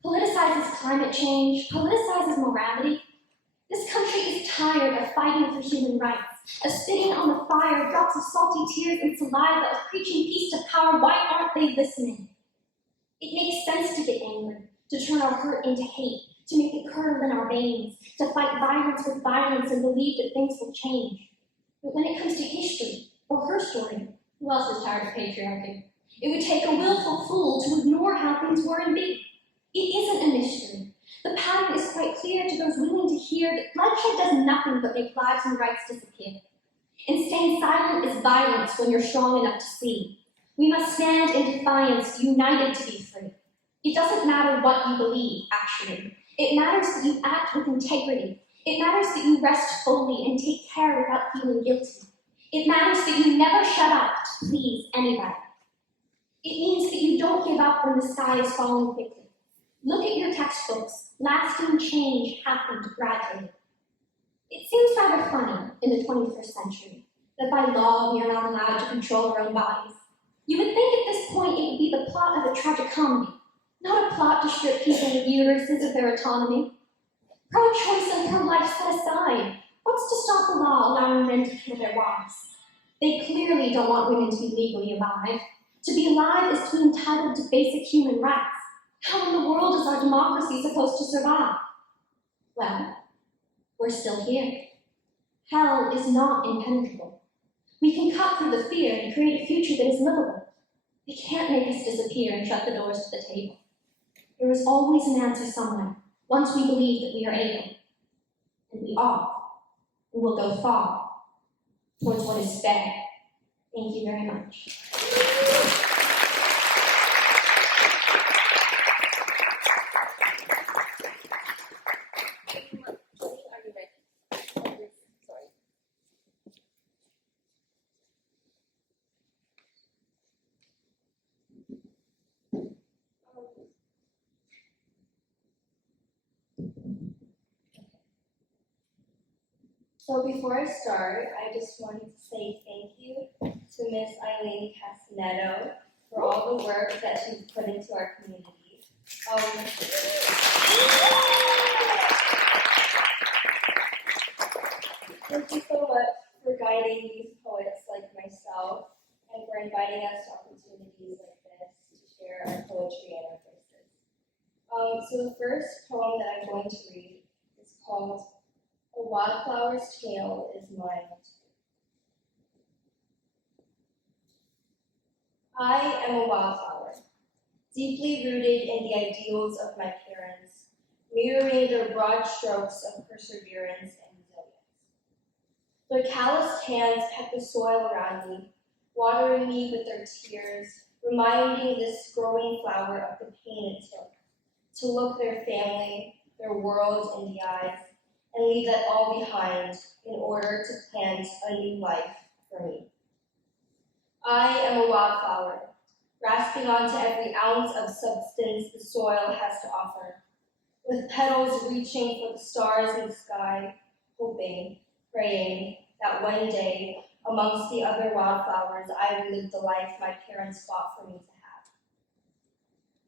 Politicizes climate change, politicizes morality. This country is tired of fighting for human rights, of spitting on the fire, drops of salty tears and saliva, of preaching peace to power. Why aren't they listening? It makes sense to get angry, to turn our hurt into hate, to make it curdle in our veins, to fight violence with violence and believe that things will change. But when it comes to history, or her story, who else is tired of patriarchy? It would take a willful fool to ignore how things were and be. It isn't a mystery. The pattern is quite clear to those willing to hear that bloodshed does nothing but make lives and rights disappear. And staying silent is violence when you're strong enough to see. We must stand in defiance, united to be free. It doesn't matter what you believe, actually. It matters that you act with integrity. It matters that you rest fully and take care without feeling guilty. It matters that you never shut up to please anybody. It means that you don't give up when the sky is falling quickly. Look at your textbooks. Lasting change happened gradually. It seems rather funny in the 21st century that by law we are not allowed to control our own bodies. You would think at this point it would be the plot of a tragic comedy, not a plot to strip people with uteruses of their autonomy. Pro-choice and pro-life set aside, what's to stop the law allowing men to kill their wives? They clearly don't want women to be legally alive. To be alive is to be entitled to basic human rights. How in the world is our democracy supposed to survive? Well, we're still here. Hell is not impenetrable. We can cut through the fear and create a future that is livable. They can't make us disappear and shut the doors to the table. There is always an answer somewhere, once we believe that we are able. And we are. We will go far towards what is fair. Thank you very much. So before I start, I just wanted to say thank you to Miss Eileen Castanedo for all the work that she's put into our community. Thank you so much for guiding So the first poem that I'm going to read is called A Wildflower's Tale is Mine. I am a wildflower, deeply rooted in the ideals of my parents, mirroring their broad strokes of perseverance and resilience. Their calloused hands peck the soil around me, watering me with their tears, reminding this growing flower of the pain it took to look their family, their world in the eyes, and leave that all behind in order to plant a new life for me. I am a wildflower, grasping onto every ounce of substance the soil has to offer, with petals reaching for the stars in the sky, hoping, praying that one day, amongst the other wildflowers, I will live the life my parents fought for me to have.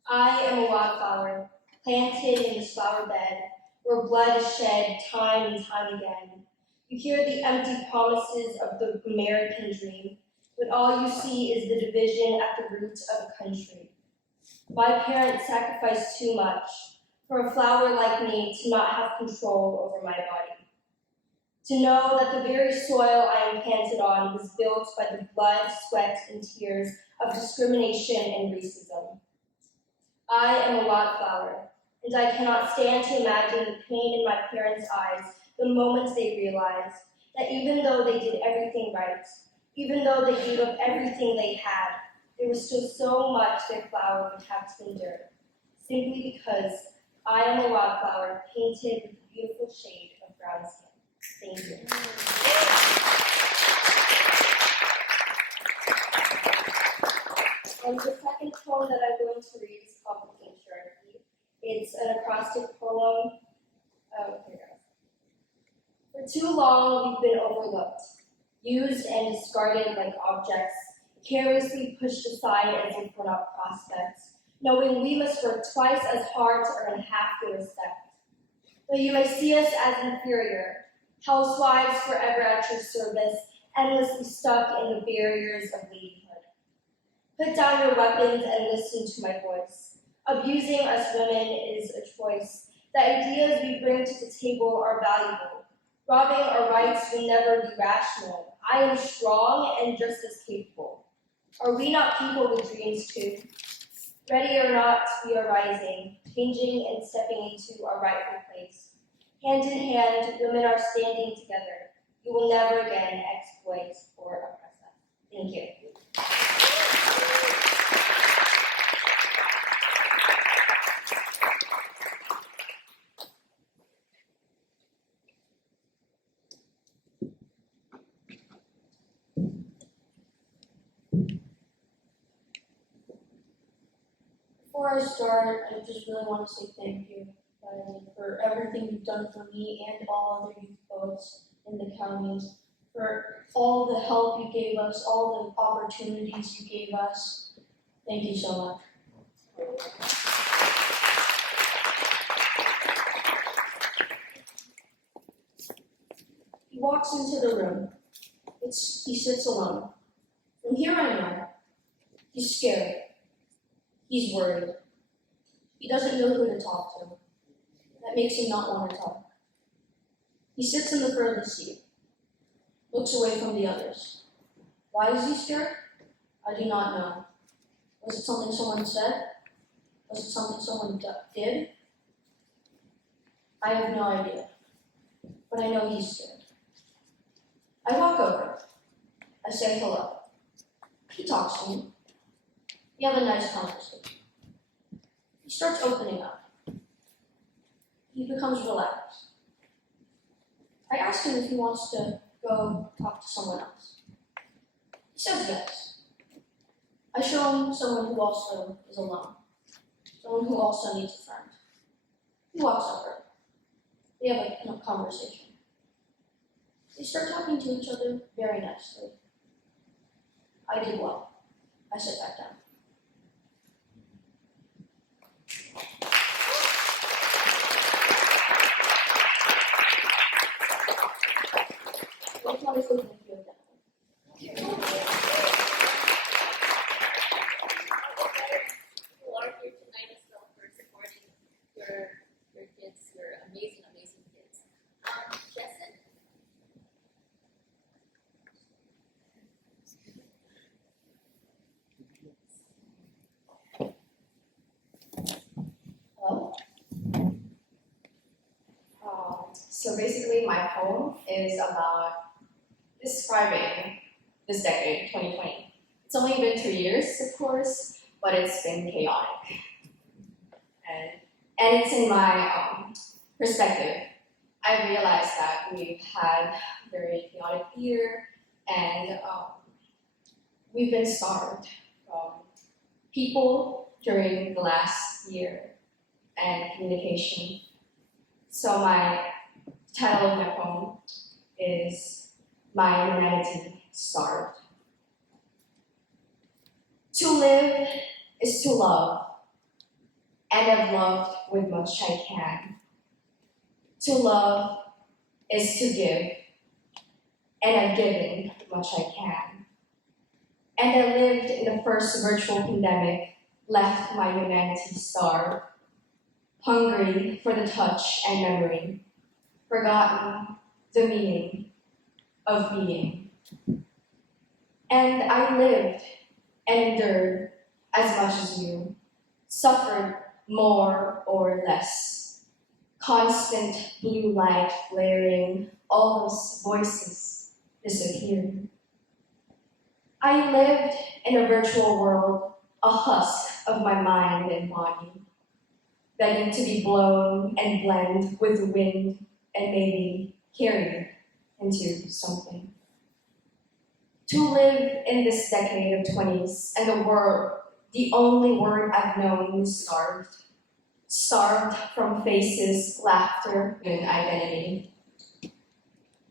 I am a wildflower, planted in this flower bed, where blood is shed time and time again. You hear the empty promises of the American dream, but all you see is the division at the root of a country. My parents sacrificed too much for a flower like me to not have control over my body. To know that the very soil I am planted on was built by the blood, sweat, and tears of discrimination and racism. I am a wildflower, and I cannot stand to imagine the pain in my parents' eyes the moment they realized that even though they did everything right, even though they gave up everything they had, there was still so much their flower would have to endure, simply because I am a wildflower painted with a beautiful shade of brown skin. Thank you. And the second poem that I'm going to read is called The Patriarchy. It's an acrostic poem. Here it goes. For too long, we've been overlooked, used and discarded like objects, carelessly pushed aside as if we're not prospects, knowing we must work twice as hard to earn half the respect. Though you may see us as inferior, housewives forever at your service, endlessly stuck in the barriers of ladyhood. Put down your weapons and listen to my voice. Abusing us women is a choice. The ideas we bring to the table are valuable. Robbing our rights will never be rational. I am strong and just as capable. Are we not people with dreams too? Ready or not, we are rising, changing and stepping into our rightful place. Hand in hand, women are standing together. You will never again exploit or oppress us. Thank you. Before I start, I just really want to say thank you for everything you've done for me and all other youth poets in the county, for all the help you gave us, all the opportunities you gave us. Thank you so much. He walks into the room. He sits alone. From here I know he's scared. He's worried. He doesn't know who to talk to. That makes him not want to talk. He sits in the furthest seat, looks away from the others. Why is he scared? I do not know. Was it something someone said? Was it something someone did? I have no idea, but I know he's scared. I walk over. I say hello. He talks to me. We have a nice conversation. He starts opening up. He becomes relaxed. I ask him if he wants to go talk to someone else. He says yes. I show him someone who also is alone, someone who also needs a friend. He walks over. We have a conversation. They start talking to each other very nicely. I did well. I sit back down. I just want to say thank you again. Who are here tonight as well for supporting your So basically, my poem is about describing this decade, 2020. It's only been 2 years, of course, but it's been chaotic. And it's in my perspective. I realized that we've had a very chaotic year, and we've been starved from people during the last year and communication. So my title of my poem is My Humanity Starved. To live is to love, and I've loved with much I can. To love is to give, and I've given much I can. And I lived in the first virtual pandemic, left my humanity starved, hungry for the touch and memory, forgotten the meaning of being. And I lived and endured as much as you, suffered more or less. Constant blue light flaring, all those voices disappeared. I lived in a virtual world, a husk of my mind and body, begging to be blown and blend with the wind and maybe carried into something. To live in this decade of 20s and the only word I've known is starved. Starved from faces, laughter, and identity.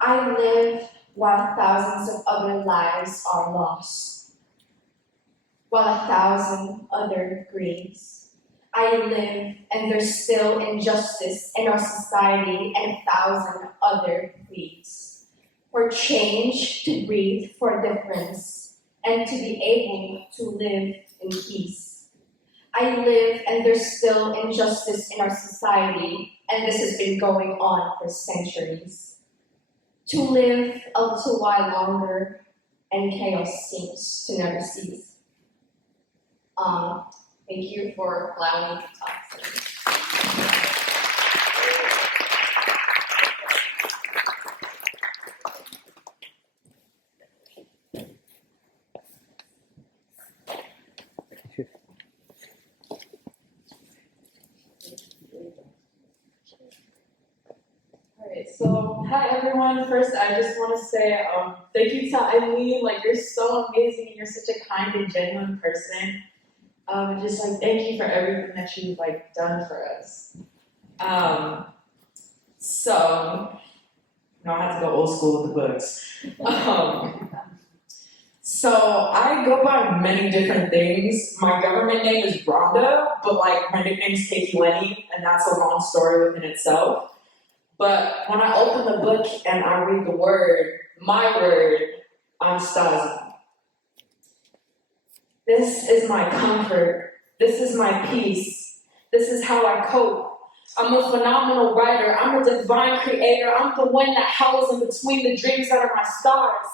I live while thousands of other lives are lost, while 1,000 other grieves. I live and there's still injustice in our society and 1,000 other pleas. For change, to breathe, for difference, and to be able to live in peace. I live and there's still injustice in our society, and this has been going on for centuries. To live a little while longer, and chaos seems to never cease. Thank you for allowing me to talk. Alright, so hi everyone. First, I just want to say thank you to Eileen. Like, you're so amazing and you're such a kind and genuine person. Just like thank you for everything that you've like done for us. So, I have to go old school with the books. So I go by many different things. My government name is Rhonda, but like my nickname is Katie Lenny, and that's a long story within itself. But when I open the book and I read the word, my word, I'm Stasi. This is my comfort. This is my peace. This is how I cope. I'm a phenomenal writer. I'm a divine creator. I'm the one that howls in between the dreams that are my stars.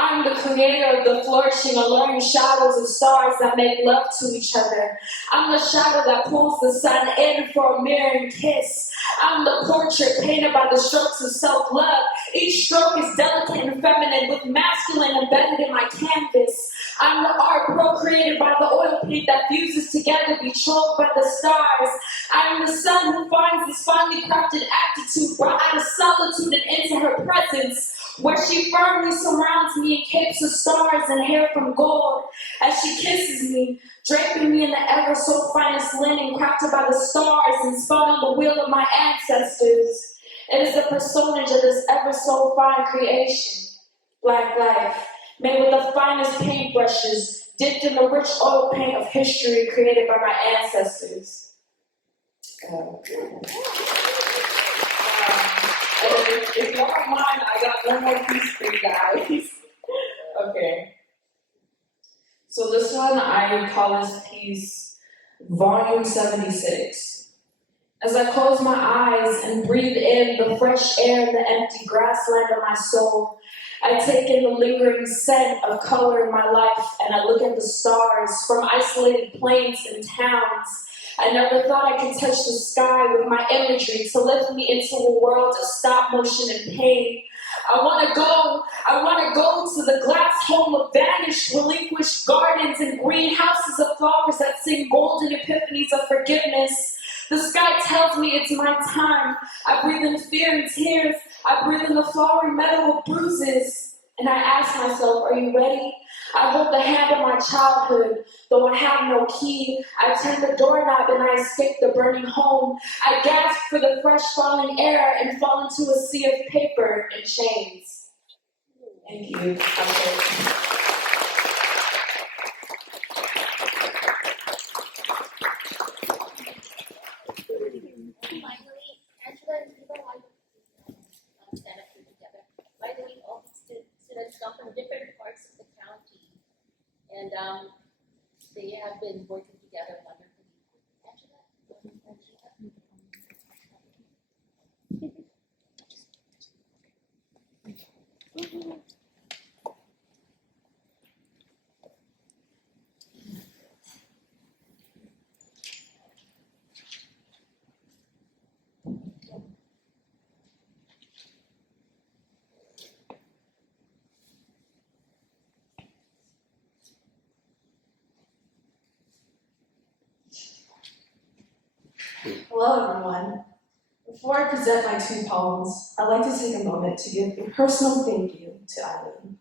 I'm the creator of the flourishing, alluring shadows of stars that make love to each other. I'm the shadow that pulls the sun in for a mirroring kiss. I'm the portrait painted by the strokes of self-love. Each stroke is delicate and feminine with masculine embedded in my canvas. I'm the art procreated by the oil paint that fuses together, betrothed by the stars. I'm the sun who finds this finely crafted aptitude brought out of solitude and into her presence, where she firmly surrounds me in capes of stars and hair from gold, as she kisses me, draping me in the ever so finest linen crafted by the stars and spun on the wheel of my ancestors. It is the personage of this ever so fine creation, Black life, made with the finest paintbrushes, dipped in the rich oil paint of history created by my ancestors. If y'all don't mind, I got one more piece for you guys. Okay. So this one, I call this piece Volume 76. As I close my eyes and breathe in the fresh air and the empty grassland of my soul, I take in the lingering scent of color in my life, and I look at the stars from isolated plains and towns, I never thought I could touch the sky with my imagery to lift me into a world of stop motion and pain. I wanna go to the glass home of vanished, relinquished gardens and greenhouses of flowers that sing golden epiphanies of forgiveness. The sky tells me it's my time. I breathe in fear and tears. I breathe in the flowery meadow of bruises. And I ask myself, are you ready? I hold the hand of my childhood, though I have no key. I turn the doorknob and I escape the burning home. I gasp for the fresh falling air and fall into a sea of paper and chains. Thank you. Students come from different parts of the county, and they have been working together wonderfully. Hello, everyone. Before I present my two poems, I'd like to take a moment to give a personal thank you to Eileen.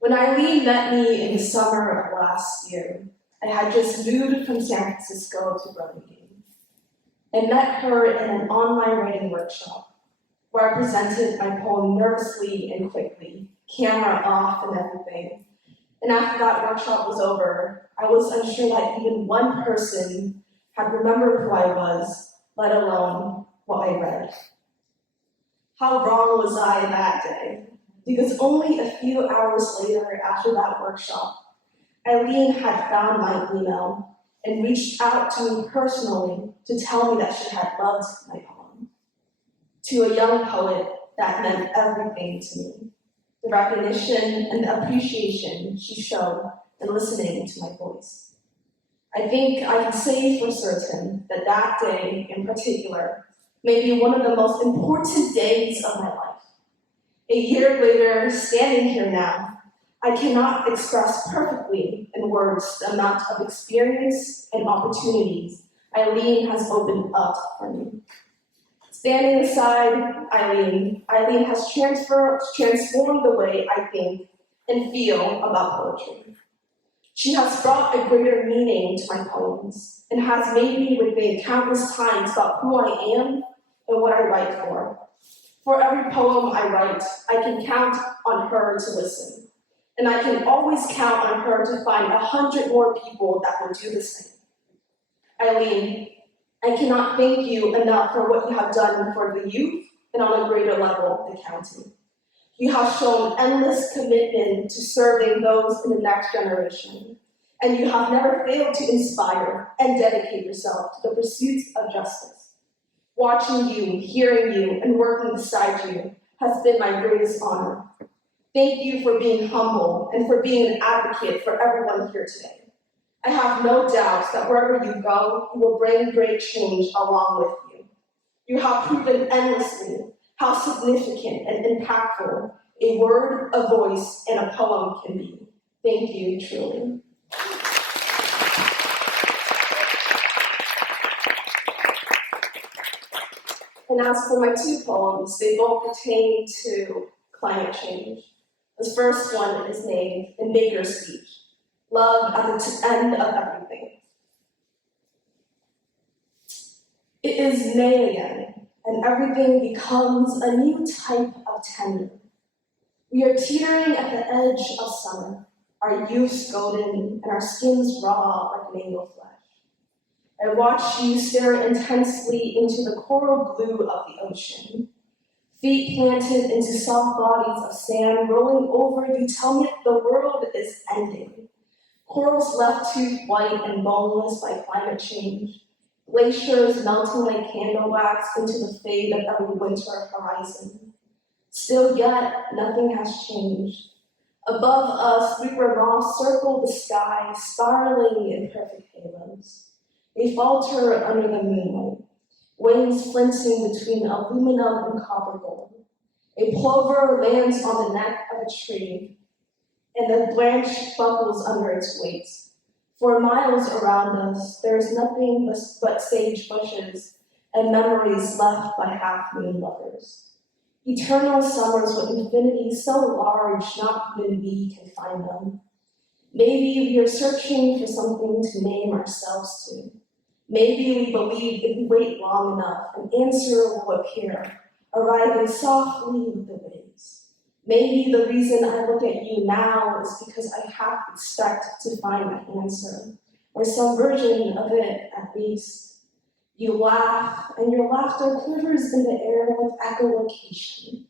When Eileen met me in the summer of last year, I had just moved from San Francisco to Birmingham. I met her in an online writing workshop where I presented my poem nervously and quickly, camera off and everything. And after that workshop was over, I was unsure that even one person had remembered who I was, let alone what I read. How wrong was I that day? Because only a few hours later after that workshop, Eileen had found my email and reached out to me personally to tell me that she had loved my poem. To a young poet, that meant everything to me. The recognition and the appreciation she showed in listening to my voice. I think I can say for certain that that day in particular may be one of the most important days of my life. A year later, standing here now, I cannot express perfectly in words the amount of experience and opportunities Eileen has opened up for me. Standing aside Eileen has transformed the way I think and feel about poetry. She has brought a greater meaning to my poems and has made me rethink countless times about who I am and what I write for. For every poem I write, I can count on her to listen. And I can always count on her to find 100 more people that will do the same. Eileen, I cannot thank you enough for what you have done for the youth and on a greater level, the county. You have shown endless commitment to serving those in the next generation, and you have never failed to inspire and dedicate yourself to the pursuits of justice. Watching you, hearing you, and working beside you has been my greatest honor. Thank you for being humble and for being an advocate for everyone here today. I have no doubt that wherever you go, you will bring great change along with you. You have proven endlessly how significant and impactful a word, a voice, and a poem can be. Thank you, truly. And as for my two poems, they both pertain to climate change. The first one is named In Baker's Speech, Love at the End of Everything. It is May again, and everything becomes a new type of tender. We are teetering at the edge of summer, our youth's golden and our skins raw like mango flesh. I watch you stare intensely into the coral blue of the ocean. Feet planted into soft bodies of sand rolling over, you tell me the world is ending. Corals left too white and boneless by climate change. Glaciers melting like candle wax into the fade of every winter horizon. Still yet, nothing has changed. Above us, we circle the sky, spiraling in perfect halos. They falter under the moonlight, wings flinching between aluminum and copper gold. A plover lands on the neck of a tree, and the branch buckles under its weight. For miles around us, there is nothing but sage bushes and memories left by half-moon lovers. Eternal summers with infinity so large not even we can find them. Maybe we are searching for something to name ourselves to. Maybe we believe if we wait long enough, an answer will appear, arriving softly with the waves. Maybe the reason I look at you now is because I half expect to find my answer, or some version of it at least. You laugh, and your laughter quivers in the air with echolocation.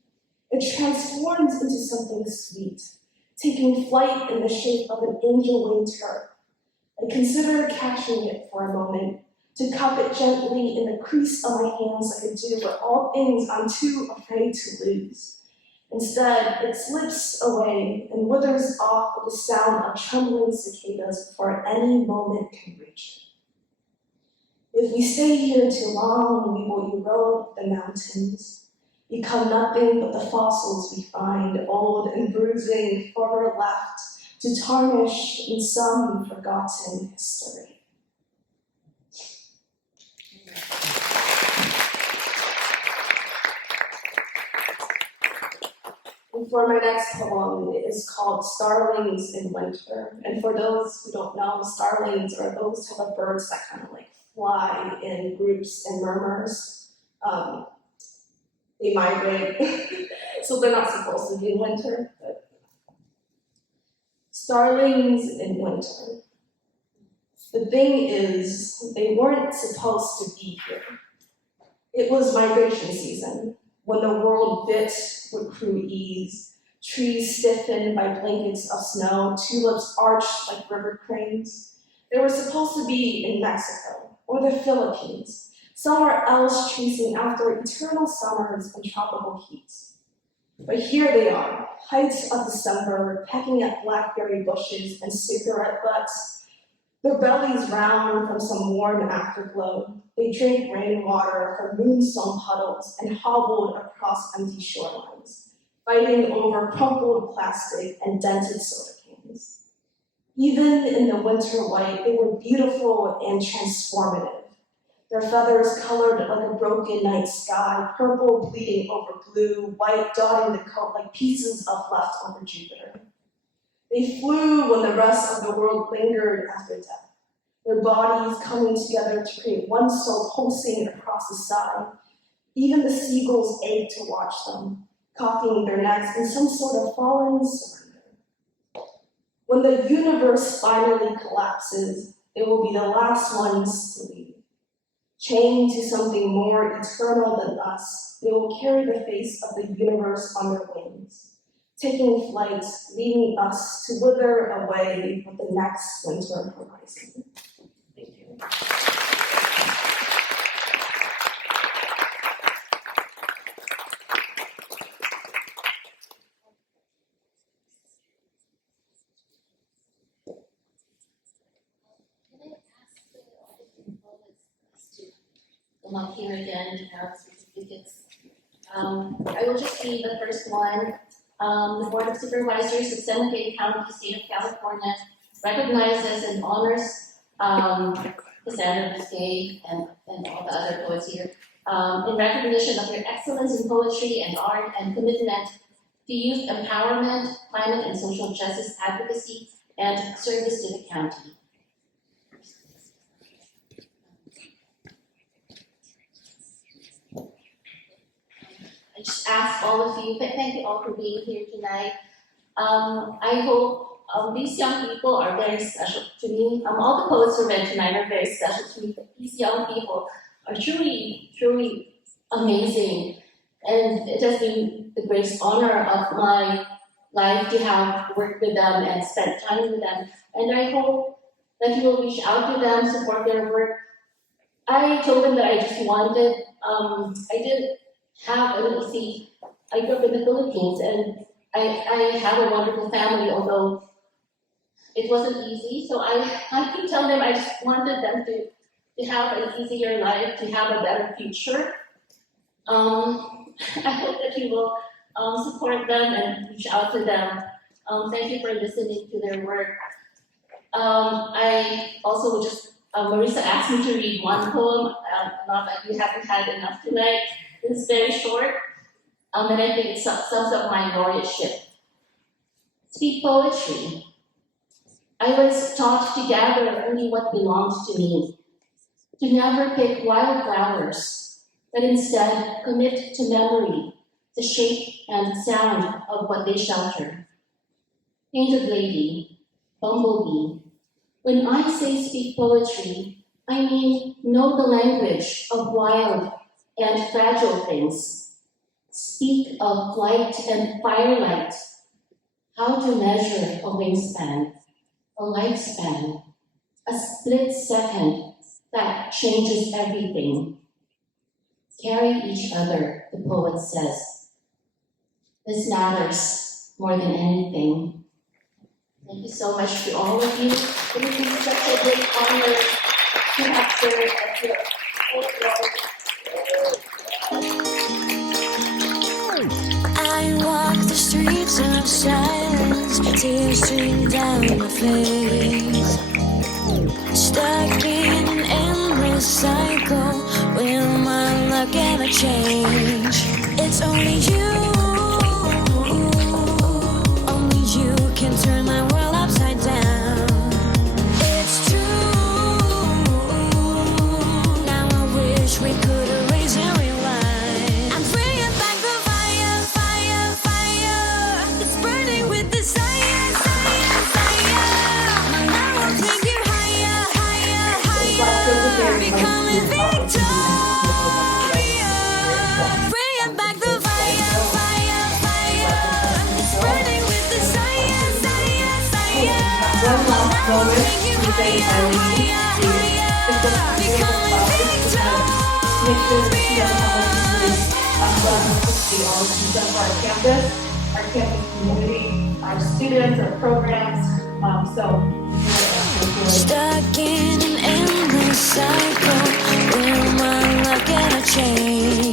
It transforms into something sweet, taking flight in the shape of an angel-winged turtle. I consider catching it for a moment, to cup it gently in the crease of my hands like I do with all things I'm too afraid to lose. Instead, it slips away and withers off with the sound of trembling cicadas before any moment can reach it. If we stay here too long, we will erode the mountains, become nothing but the fossils we find, old and bruising, forever left to tarnish in some forgotten history. And for my next poem, it is called Starlings in Winter. And for those who don't know, starlings are those type of birds that kind of like fly in groups and murmurs. They migrate, so they're not supposed to be in winter. But starlings in winter. The thing is, they weren't supposed to be here. It was migration season, when the world bit with cruel ease, trees stiffened by blankets of snow, tulips arched like river cranes. They were supposed to be in Mexico or the Philippines, somewhere else chasing after eternal summers and tropical heats. But here they are, heights of December, pecking at blackberry bushes and cigarette butts, their bellies round from some warm afterglow. They drink rainwater from moonstone puddles and hobbled across empty shorelines, fighting over crumpled plastic and dented soda cans. Even in the winter white, they were beautiful and transformative. Their feathers colored like a broken night sky, purple bleeding over blue, white dotting the coat like pieces of leftover Jupiter. They flew when the rest of the world lingered after death, their bodies coming together to create one soul pulsing across the sky. Even the seagulls ached to watch them, cocking their necks in some sort of fallen surrender. When the universe finally collapses, they will be the last ones to leave. Chained to something more eternal than us, they will carry the face of the universe on their wings, taking flight, leading us to wither away with the next winter horizon. Thank you. Come up here again to have certificates. I will just read the first one. The Board of Supervisors of San Miguel County, State of California, recognizes and honors Cassandra Biscay and all the other poets here in recognition of their excellence in poetry and art and commitment to youth empowerment, climate and social justice advocacy, and service to the county. I just ask all of you, thank you all for being here tonight. I hope these young people are very special to me. All the poets who read tonight are very special to me, but these young people are truly, truly amazing. And it has been the greatest honor of my life to have worked with them and spent time with them. And I hope that you will reach out to them, support their work. I told them that I just wanted, I didn't have an easy, I grew up in the Philippines and I have a wonderful family, although it wasn't easy. So I could tell them I just wanted them to to have an easier life, to have a better future. I hope that you will support them and reach out to them. Thank you for listening to their work. I also would just, Marisa asked me to read one poem, not that we haven't had enough tonight. This is very short, and I think it sums up my laureateship. Speak poetry. I was taught to gather only what belonged to me, to never pick wild flowers, but instead commit to memory, the shape and sound of what they shelter. Painted lady, bumblebee. When I say speak poetry, I mean know the language of wild and fragile things. Speak of flight and firelight, how to measure a wingspan, a lifespan, a split second that changes everything. Carry each other, the poet says. This matters more than anything. Thank you so much to all of you. It has been such a great honor to have served as your poet laureate. I walk the streets of silence, tears stream down my face. Stuck in an endless cycle, will my luck ever change? It's only you can turn my world upside down. It's true. Now I wish we could erase and rewind. I'm bringing back the fire, fire, fire. It's burning with desire, fire, fire. My love will take you higher, higher, higher. Becoming victorious. Bringing back the fire, fire, fire. It's burning with desire. One last moment to thank Eileen, the make sure that she doesn't have a our campus community, our students, our programs. Stuck in an endless cycle, will my luck ever change?